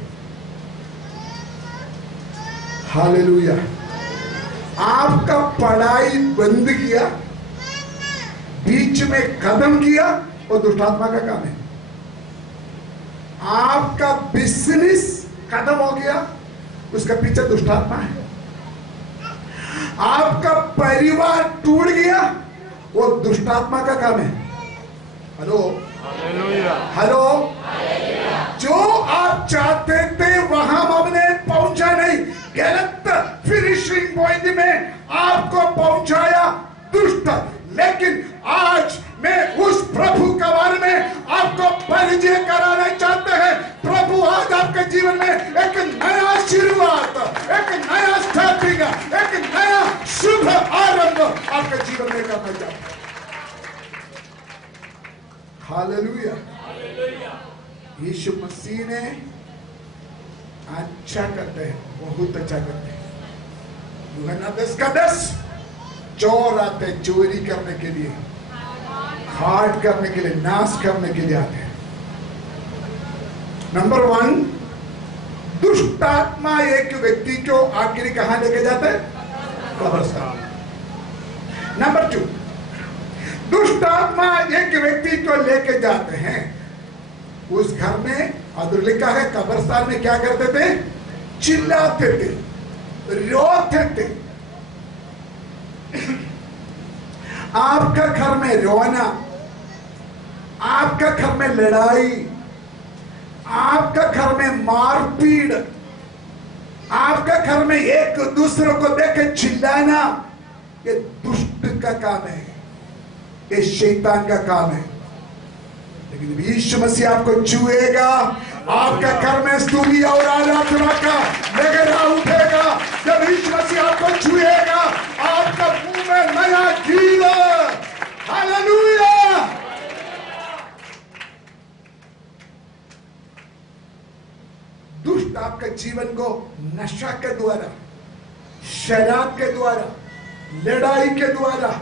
हालेलुया। आपका पढ़ाई बंद किया, बीच में कदम किया, वो दुष्टात्मा का काम है। आपका बिजनेस खत्म हो गया, उसका पीछे दुष्टात्मा है। आपका परिवार टूट गया, वो दुष्टात्मा का काम है। Hello hello. जो आप चाहते थे वहां हमने पहुंचा नहीं, गलत फिनिशिंग पॉइंट में आपको पहुंचाया दुष्ट। लेकिन आज मैं उस प्रभु के बारे में आपको परिचय कराना चाहते हैं। प्रभु आज आपके जीवन में एक नया शुरुआत, एक नया स्टार्टिंग, एक नया शुभ आरंभ आपके जीवन में करना चाहते हैं। हालेलुया। यीशु मसीह ने अच्छा करते हैं, बहुत अच्छा करते हैं। यूहन्ना 10 का 10 चोर आते चोरी करने के लिए, हार्ट करने के लिए, नाश करने के लिए आते हैं। नंबर 1, दुष्ट आत्मा एक व्यक्ति को आखिरी कहां लेके जाते हैं? कब्रिस्तान। नंबर 2, दुष्ट आत्मा एक व्यक्ति को लेके जाते हैं उस घर में, और लिखा है कब्रिस्तान में क्या करते थे? चिल्लाते थे, रोते थे। आपका घर में रोना, आपका घर में लड़ाई, आपका घर में मारपीट, आपका घर में एक दूसरे को देख के चिल्लाना, ये दुष्ट का काम है, ये शैतान का काम है। लेकिन यीशु मसीह आपको छुएगा, आपका घर में स्तुति और आराधना का लहरा उठेगा। जब यीशु मसीह आपको छुएगा, आपका मुंह में नया गीत। हालेलुया। दुष्ट आपके जीवन को नशा के द्वारा, शराब के द्वारा, लड़ाई के द्वारा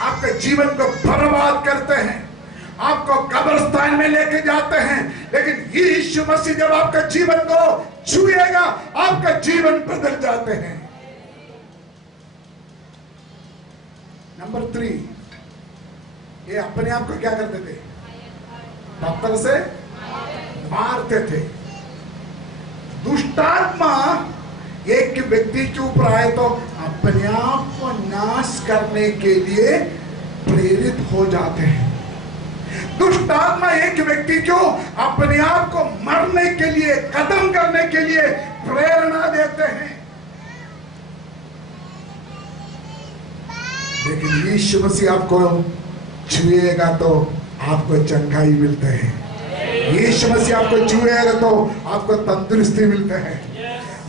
आपके जीवन को बर्बाद करते हैं, आपको कब्रिस्तान में लेके जाते हैं। लेकिन यीशु मसीह जब आपका जीवन को छुएगा, आपका जीवन बदल जाते हैं। नंबर 3, ये अपने आप को क्या करते थे? पत्थर से मारते थे। दुष्टात्मा एक व्यक्ति के ऊपर आए तो अपने आप को नाश करने के लिए प्रेरित हो जाते हैं। दुष्ट आत्मा एक व्यक्ति को अपने आप को मरने के लिए, खत्म करने के लिए प्रेरणा देते हैं। लेकिन यीशु मसीह आपको छुएगा तो आपको चंगाई मिलते हैं। यीशु मसीह आपको छुएगा तो आपको तंदुरुस्ती मिलते हैं।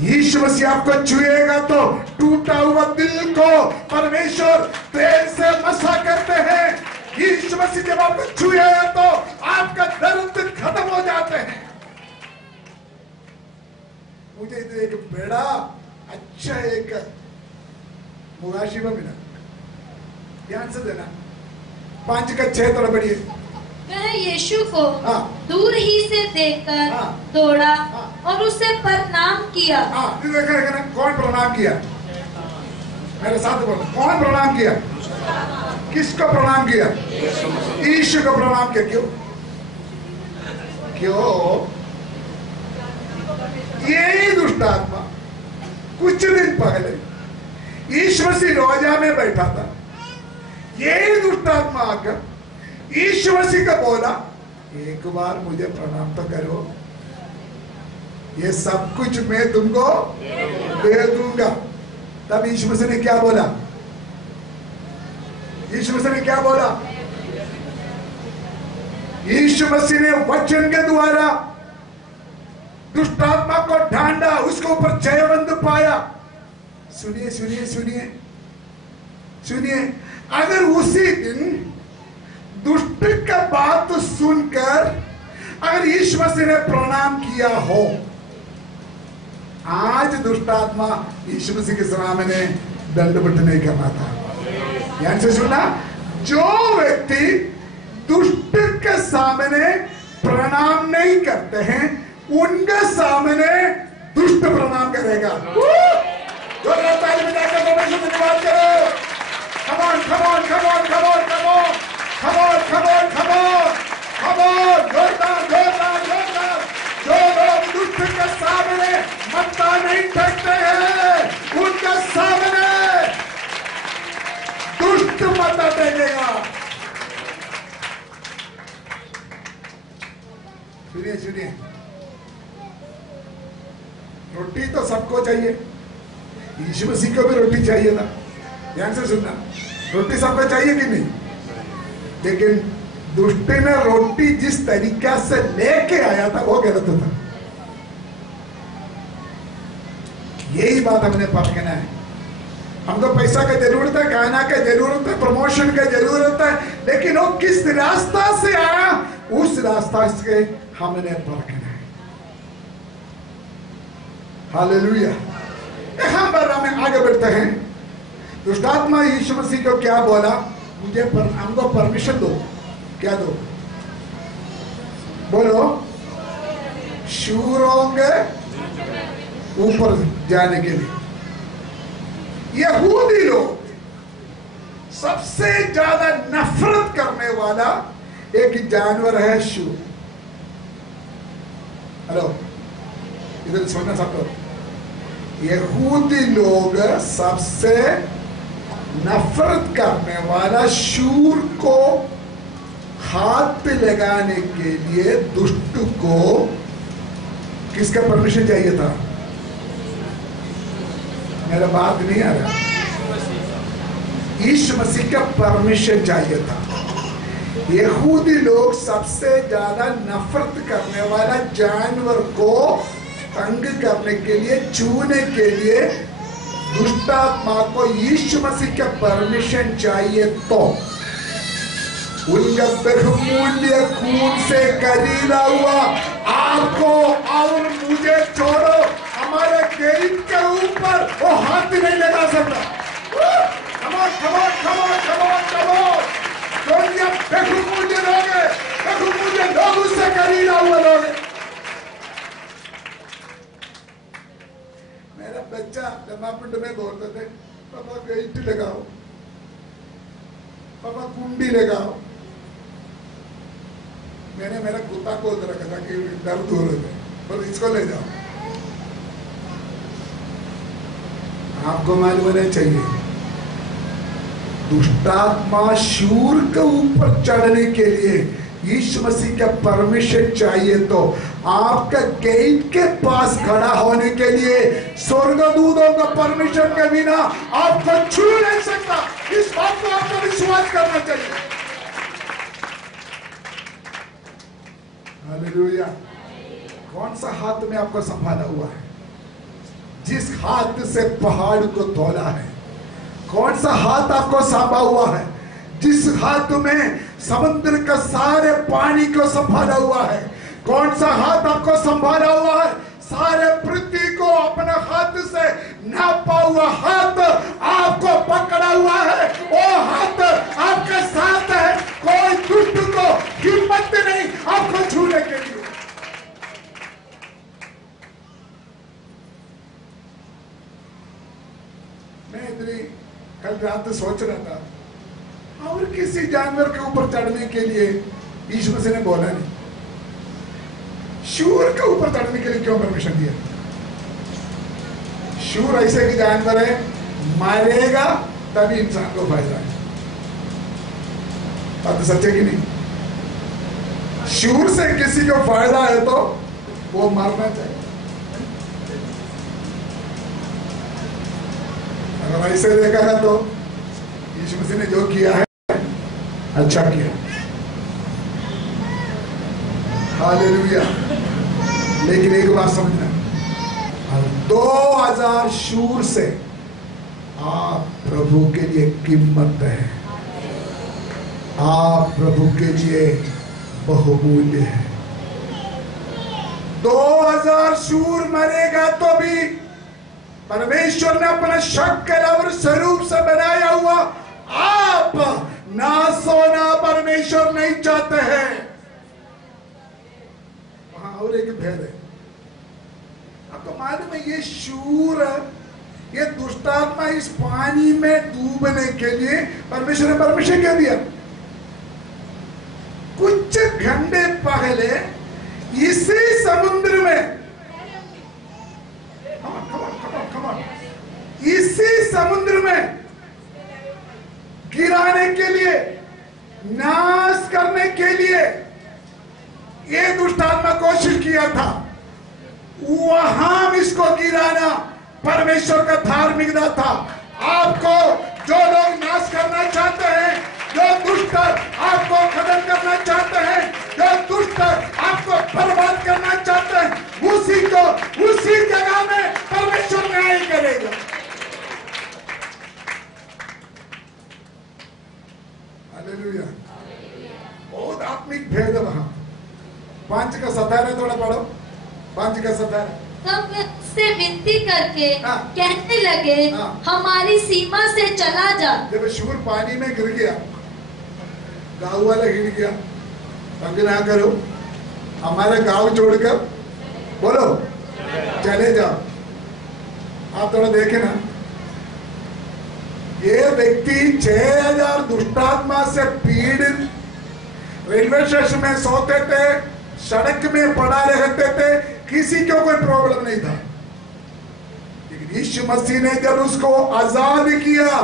यीशु मसीह आपको छुएगा तो टूटा हुआ दिल को परमेश्वर तेल से मसा करते हैं। यीशु मसीह जब आपको छुएगा तो आपका दर्द खत्म हो जाते हैं। मुझे एक बड़ा अच्छा एक मुगाशिबा मिला, ध्यान से देना। 5 का 6 थोड़ा बढ़िए। वह यीशु को दूर ही से देखकर दौड़ा और उसे प्रणाम किया। कौन प्रणाम किया? मेरे साथ बोलो, कौन प्रणाम किया? किसको प्रणाम किया? यीशु को प्रणाम किया। क्यों? क्यों? यही दुष्ट आत्मा कुछ दिन पहले यीशु मसीह रोजा में बैठा था। यही दुष्ट आत्मा आकर यीशु मसीह का बोला, एक बार मुझे प्रणाम तो करो, ये सब कुछ मैं तुमको दे दूंगा। तब यीशु मसीह ने क्या बोला? यीशु मसीह ने क्या बोला? यीशु मसीह ने वचन के द्वारा दुष्ट आत्मा को ढांढा, उसके ऊपर जयवंत पाया। सुनिए सुनिए सुनिए सुनिए, अगर उसी दिन दुष्ट का बात सुनकर अगर यीशु मसीह ने प्रणाम किया हो, आज दुष्ट आत्मा यीशु मसीह के सामने दंडवत नहीं करना था। यानी से सुना, जो व्यक्ति दुष्ट के सामने प्रणाम नहीं करते हैं, उनके सामने दुष्ट प्रणाम करेगा। जो ताली में जाकर धन्यवाद करो। Come on, come on, come on, come on, come on, come on, come on, come on, come on, जोरदार, जोरदार, जोरदार। जो लोग दुष्ट के सामने मत्था नहीं फेंकते हैं, उनके सामने दुष्ट मत्था फेंकेगा। सुनिए सुनिए, रोटी तो सबको चाहिए, यीशु मसीह को भी रोटी चाहिए था। ध्यान से सुनना, रोटी सबको चाहिए कि नहीं, लेकिन दुष्ट ने रोटी जिस तरीका से लेके आया था वो गलत था। यही बात हमने परखना है। हमको पैसा का जरूरत है, खाना का जरूरत है, प्रमोशन का जरूरत है, लेकिन वो किस रास्ता से आया, उस रास्ता से हमने परखना है। हालेलुया। यहां पर हम आगे बढ़ते हैं। दुष्टात्मा यीशु मसीह को क्या बोला, मुझे हमको परमिशन दो। क्या दो? बोलो, शूरों के ऊपर जाने के लिए। यहूदी लोग सबसे ज्यादा नफरत करने वाला एक जानवर है शूर। हेलो, इधर सुनना सब लोग। यहूदी लोग सबसे नफरत करने वाला शूर को हाथ लगाने के लिए दुष्ट को किसका परमिशन चाहिए था? मेरा बात नहीं आ रहा। यीशु मसीह का परमिशन चाहिए था। यहूदी लोग सबसे ज्यादा नफरत करने वाला जानवर को तंग करने के लिए, छूने के लिए दुष्टात्मा को यीशु मसीह का परमिशन चाहिए। तो उनका बहुमूल्य खून से खरीदा हुआ आपको और मुझे छोड़ो, हमारे गेट के ऊपर वो हाथ नहीं लगा सकता। बहुमूल्य लोग हैं, बहुमूल्य लोग उससे खरीदा हुआ लोग हैं। मेरा बच्चा लम्बापिंड में बोलते थे, पापा गेट लगाओ, पापा कुंडी लगाओ। मैंने मेरा कुत्ता को उधर रखा था कि दर्द हो रहे थे, बोलो इसको ले जाओ। आपको मालूम होना चाहिए, दुष्टात्मा शूर के ऊपर चढ़ने के लिए यीशु मसीह का परमिशन चाहिए। तो आपका गेट के पास खड़ा होने के लिए स्वर्गदूतों का परमिशन के बिना आपको छू नहीं सकता। इस बात को आपको विश्वास करना चाहिए। हालेलुया। कौन सा हाथ में आपको संभाला हुआ है? जिस हाथ से पहाड़ को तोला है। कौन सा हाथ आपको सांभा हुआ है? जिस हाथ में समुद्र का सारे पानी को संभाला हुआ है। कौन सा हाथ आपको संभाला हुआ है? सारे पृथ्वी को अपने हाथ से नापा हुआ हाथ आपको पकड़ा हुआ है। वो हाथ आपके साथ है। कोई दुष्ट को हिम्मत नहीं आपको छूने के लिए। मैं इतनी कल रात सोच रहा था, और किसी जानवर के ऊपर चढ़ने के लिए यीशु मसीह ने बोला नहीं, शूर के ऊपर चढ़ने के लिए क्यों परमिशन दिया? शूर ऐसे की जानवर है, मारेगा तभी इंसान को फायदा है। बात सच्चे की नहीं? शूर से किसी को फायदा है तो वो मारना चाहिए। अगर ऐसे देखा है तो यीशु मसीह ने जो किया है अच्छा किया। हालेलुया। लेकिन एक बात समझना, 2000 शूर से आप प्रभु के लिए कीमत है, आप प्रभु के लिए बहुमूल्य है। 2000 शूर मरेगा तो भी परमेश्वर ने अपना शक्ल और स्वरूप से बनाया हुआ आप नाश होना परमेश्वर नहीं चाहते हैं। वहां और एक भेद है। आपको मालूम है ये शूर, ये दुष्टात्मा इस पानी में डूबने के लिए परमेश्वर ने परमिशन क्या दिया? कुछ घंटे पहले इसी समुद्र में, come on, इसी समुद्र में गिराने के लिए, नाश करने के लिए ये दुष्टात्मा कोशिश किया था। वहां इसको गिराना परमेश्वर का धार्मिकता था। आपको जो लोग नाश करना चाहते हैं, जो दुष्ट आपको खत्म करना चाहते हैं, जो दुष्ट आपको बर्बाद करना चाहते हैं, उसी जगह में परमेश्वर न्याय करेगा। हालेलुया। बहुत आत्मिक भेद है वहां। 5 का 17 थोड़ा पढ़ो। 5 का 17। तब वे उससे विनती करके कहने लगे, हमारी सीमा से चला जा। जब शूर पानी में गिर गया, गांव वाला गिर गया, तंग ना करो, हमारा गांव छोड़कर बोलो चले जाओ। आप थोड़ा देखें ना, ये व्यक्ति 6000 दुष्टात्मा से पीड़ित रेलवे स्टेशन में सोते थे, सड़क में पड़ा रहते थे, किसी को कोई प्रॉब्लम नहीं था। लेकिन यीशु मसीह ने जब उसको आजाद किया,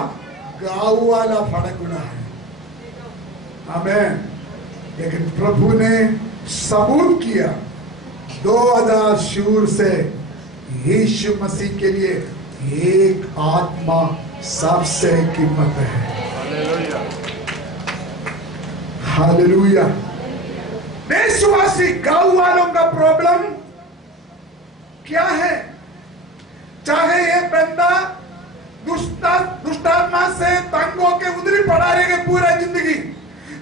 गांव वाला फड़क उड़ा है। आमीन। लेकिन प्रभु ने सबूत किया 2000 शूर से यीशु मसीह के लिए एक आत्मा सबसे कीमत है। हालेलुया। देशवासी गांव वालों का प्रॉब्लम क्या है? चाहे ये बंदा दुष्टात्मा से तंग होकर उधर ही पड़ा रहेगा पूरा जिंदगी,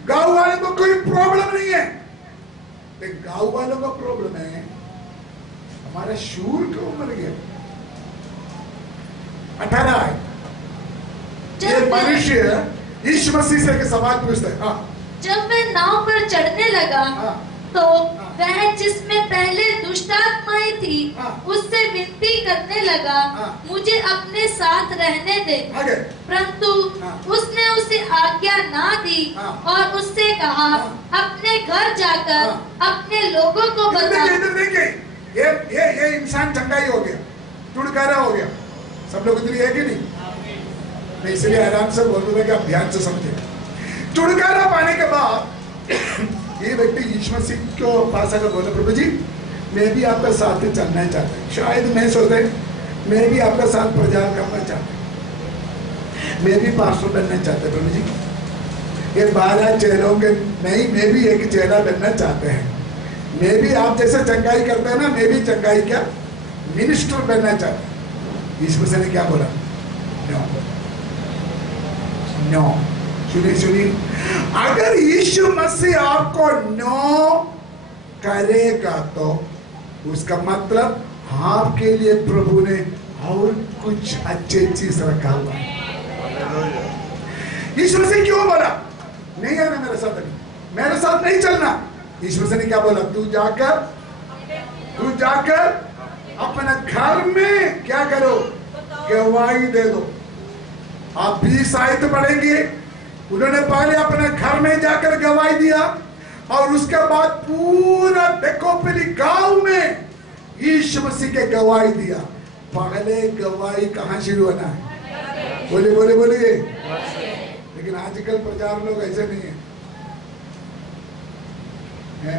गांव वाले को कोई प्रॉब्लम नहीं है। लेकिन गांव वालों का प्रॉब्लम है, हमारा शूर क्यों मर गया? 18 ये मनुष्य यीशु मसीह से सवाल पूछता है। जब मैं नाव पर चढ़ने लगा तो वह जिसमें पहले दुष्टात्माएं थी उससे विनती करने लगा, मुझे अपने साथ रहने दे। परंतु उसने उसे आज्ञा ना दी और उससे कहा, अपने घर जाकर अपने लोगों को बता। ये इंसान चंगाई हो गया, छुटकारा हो गया। सब लोग इधर है कि नहीं? मैं इसलिए आराम से बोल रहा हूं कि आप ध्यान से समझे। छुटकारा पाने के बाद ये व्यक्ति यीशु मसीह को पास आकर बोला, प्रभु जी मैं भी आपका साथ में चलना चाहता हूँ। शायद मैं सोचता मैं भी आपका साथ प्रचार करना चाहता हूँ, मैं भी पास्टर बनना चाहता हूँ। प्रभु जी ये 12 चेलों के नहीं, मैं भी एक चेला बनना चाहते हैं। मैं भी आप जैसे चंगाई करते हैं ना, मैं भी चंगाई क्या मिनिस्टर बनना चाहता हूँ। यीशु मसीह ने क्या बोला? No no. सुनिए, अगर यीशु मसीह आपको नो करेगा तो उसका मतलब आपके लिए प्रभु ने और कुछ अच्छे चीज रखा हुआ है। यीशु मसीह क्यों बोला नहीं आना मेरे साथ, मेरे साथ नहीं चलना? यीशु मसीह ने क्या बोला? तू जाकर अपने घर में क्या करो? गवाही दे दो। आप 20 आयत पढ़ेंगे, उन्होंने पहले अपने घर में जाकर गवाही दिया और उसके बाद पूरा डेकोपली गांव में यीशु मसीह के गवाही दिया। पहले गवाही कहां शुरू होना है? बोलिए। लेकिन आजकल प्रचार लोग ऐसे नहीं है।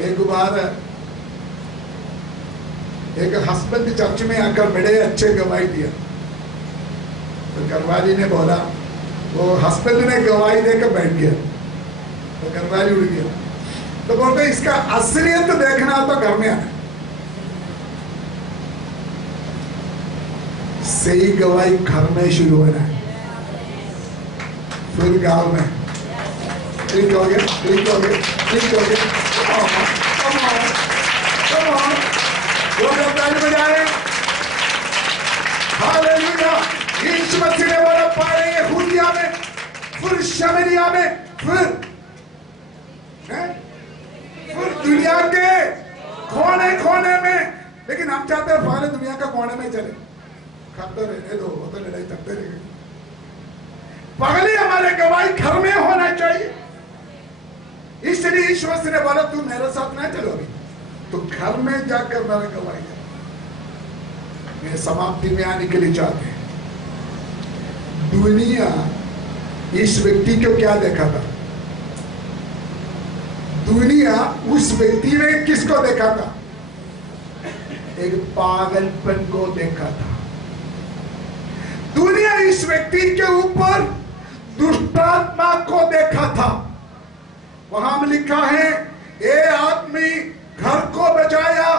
एक बार एक हस्बैंड चर्च में आकर बड़े अच्छे गवाही दिया, तो घरवाली ने बोला, वो हस्बैंड ने गवाही देकर बैठ गया, तो घरवाली उड़ गया। तो बोलते इसका असलियत देखना तो घर में आना। सही गवाही घर में शुरू होना है, फिर गांव में। ठीक हो गया, ठीक हो गया, ठीक हो गया। वो ताली बजाए। हालेलुया। यीशु मसीह ने बोला पाए यहूदिया में, फिर शमरिया में, फिर दुनिया के कोने कोने में। लेकिन हम चाहते हैं सारे दुनिया का कोने में चले, खाते रहने दो, वो तो लड़ाई करते रहेंगे। पगली हमारे गवाही घर में होना चाहिए। इसलिए यीशु मसीह ने बोला तू मेरे साथ ना चलोगी, तो घर में जाकर मेरे गवाही दे। मैं समाप्ति में आने के लिए चाहते हैं। दुनिया इस व्यक्ति को क्या देखा था? दुनिया उस व्यक्ति में किसको देखा था? एक पागलपन को देखा था। दुनिया इस व्यक्ति के ऊपर दुष्टात्मा को देखा था। वहां में लिखा है ये आदमी घर को बचाया,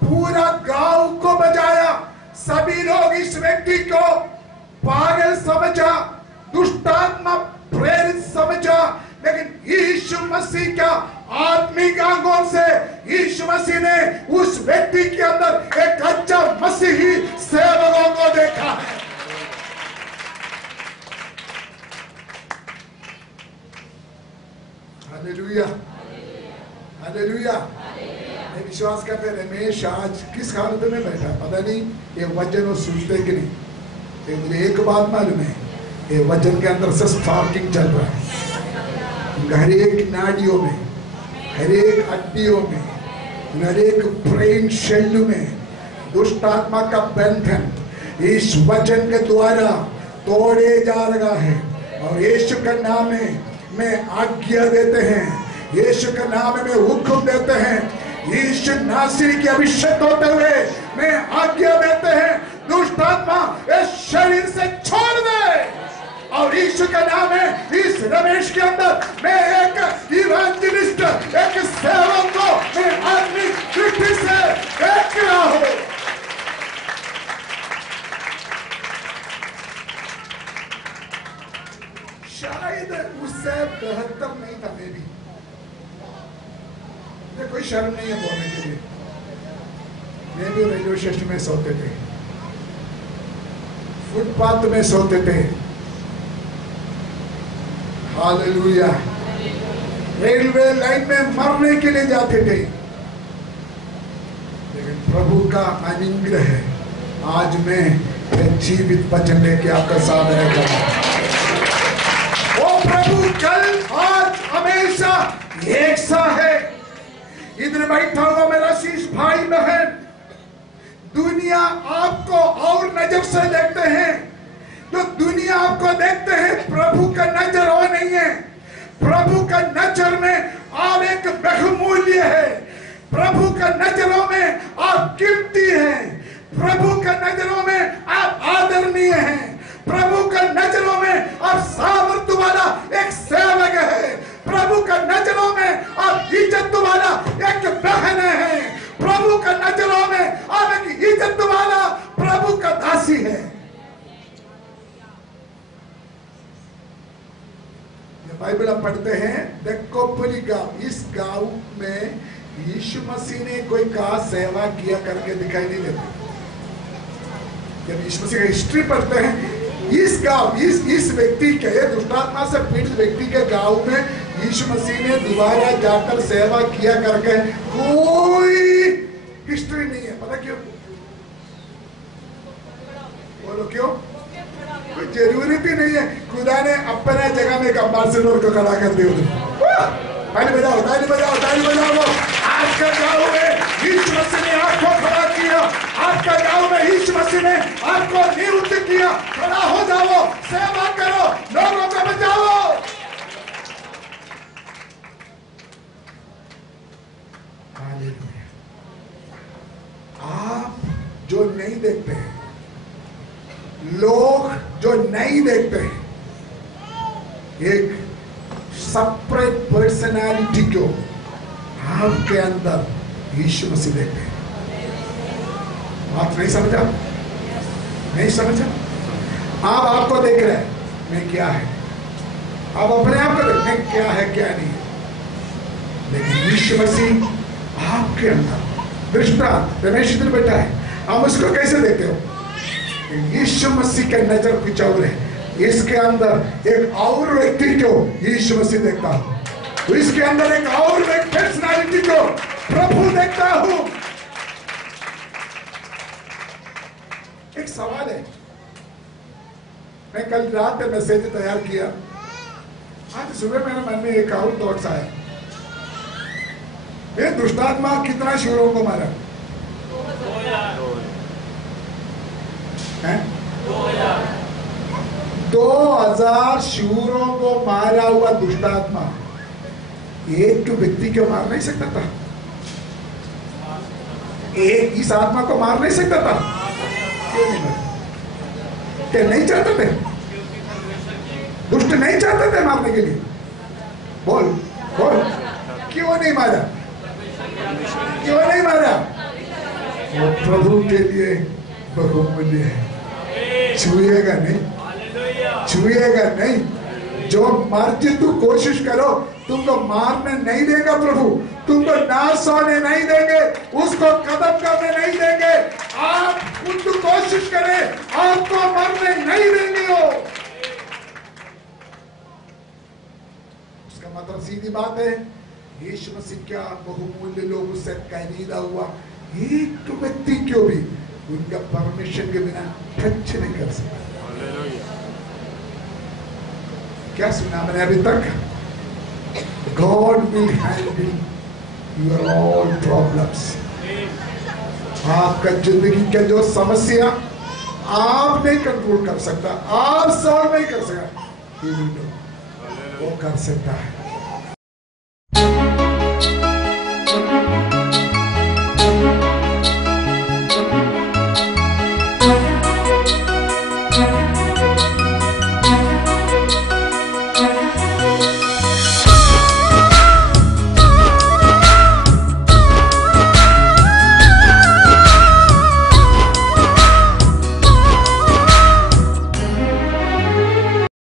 पूरा गांव को बचाया। सभी लोग इस व्यक्ति को पागल समझा, दुष्टात्मा प्रेरित समझा। लेकिन यीशु मसीह का आत्मिक आंखों से यीशु मसीह ने उस व्यक्ति के अंदर एक अच्छा मसीही सेवकों को देखा है। Hallelujah, hallelujah. मैं विश्वास करते रमेश आज किस हालत में बैठा पता नहीं, ये वचन वो सोचते कि नहीं। मुझे एक बात मालूम है, ये वचन के अंदर से स्पार्किंग चल रहा है। हर एक नाड़ियों में, हर एक हड्डियों में, हर एक ब्रेन सेल में दुष्ट आत्मा का बंधन इस वचन के द्वारा तोड़े जा रहा है। और यीशु के नाम में आज्ञा देते हैं, यीशु के नाम में हुक्म देते हैं। यीशु नासरी के अभिषेक होते हुए मैं आज्ञा देते हैं, दुष्ट आत्मा इस शरीर से छोड़ दे। और यीशु का नाम है इस रमेश के अंदर मैं एक इवेंजलिस्ट, एक सेवक को मैं आत्मिक दृष्टि से देख रहा हूं। शायद उससे बेहतर नहीं था मैं भी। मुझे कोई शर्म नहीं है बोलने के लिए। मैं भी रेलवे स्टेशन में सोते थे, फुटपाथ में सोते थे। हालेलुया। रेलवे लाइन में मरने के लिए जाते थे। लेकिन प्रभु का अनुग्रह है, आज मैं जीवित वचन लेके आपका सामने खड़ा हूं। वो प्रभु कल आज हमेशा एक सा है। इधर बैठा हुआ मेरा शीश भाई बहन, दुनिया आपको और नजर से देखते हैं। जो दुनिया आपको देखते हैं, प्रभु का नजर वो नहीं है। प्रभु का नजर में आप एक बहुमूल्य है। प्रभु का नजरों में आप कीमती हैं। प्रभु का नजरों में आप आदरणीय हैं। प्रभु का नजरों में आप सामर्थ्य वाला एक सेवक है। प्रभु का नजरों में आप इज्जत वाला एक बहन है। प्रभु का नजरों में आप एक इज्जत वाला प्रभु का दासी है। बाइबल हम पढ़ते हैं, देखोपुरी गांव, इस गांव में यीशु मसीह ने कोई खास सेवा किया करके दिखाई नहीं देता। जब यीशु मसीह का हिस्ट्री पढ़ते हैं, इस गांव, इस व्यक्ति के, दुष्टात्मा से पीड़ित व्यक्ति के गांव में यीशु मसीह ने दोबारा जाकर सेवा किया करके कोई हिस्ट्री नहीं है। पता क्यों? बोलो क्यों? कोई जरूरत ही नहीं है। खुदा ने अपने जगह में एक अम्बासडर को खड़ा कर दिया। ताली बजाओ, ताली बजाओ, ताली बजाओ। आपका गांव में यीशु मसीह ने आपको खड़ा किया। आपका गांव में यीशु मसीह ने आपको नियुक्त किया। खड़ा हो जाओ, सेवा करो, लोगों को बचाओ। आप जो नहीं देखते हैं, लोग जो नहीं देखते हैं, एक सेपरेट पर्सनालिटी को आपके अंदर यीशु मसीह देखते हैं। बात नहीं समझा? नहीं समझा? आप आपको देख रहे हैं मैं क्या है, आप अपने आप को देख मैं क्या है क्या नहीं है, लेकिन यीशु मसीह आपके अंदर दृष्टांत रमेश इधर बैठा है, आप उसको कैसे देखते हो? यीशु मसीह का नजर कुछ और है, इसके अंदर एक और व्यक्ति को यीशु मसीह देखता हूं, तो इसके अंदर एक और पर्सनालिटी को प्रभु देखता हूं। एक सवाल है, मैं कल रात में मैसेज तैयार किया, आज सुबह मेरे मन में एक और थॉट्स आया, ये दुष्टात्मा कितना शूरों को मारा है? 2000 शूरों को मारा हुआ दुष्टात्मा एक व्यक्ति को मार नहीं सकता था, एक इस आत्मा को मार नहीं सकता था। क्यों नहीं मारा? क्या नहीं चाहते थे? दुष्ट नहीं चाहते थे मारने के लिए? बोल बोल, क्यों नहीं मारा? क्यों नहीं मारा? वो प्रभु के लिए बहुमूल्य है, छुएगा नहीं, छुएगा नहीं। जो मर्जी तू कोशिश करो, तुमको मारने नहीं देगा प्रभु, तुमको नाश होने नहीं देंगे, उसको कदम करने नहीं देंगे। आप खुद कोशिश करें, आपको मरने नहीं देंगे हो। उसका मतलब सीधी बात है, यीशु मसीह क्या बहुमूल्य लोग उससे खरीदा हुआ एक व्यक्ति क्यों भी उनका परमिशन के बिना टच नहीं कर सकता। क्या सुना मैंने अभी तक? God will handle your all problems। आपका जिंदगी का जो समस्या आप नहीं कंट्रोल कर सकता, आप सॉल्व नहीं कर सकता, वो कर सकता है।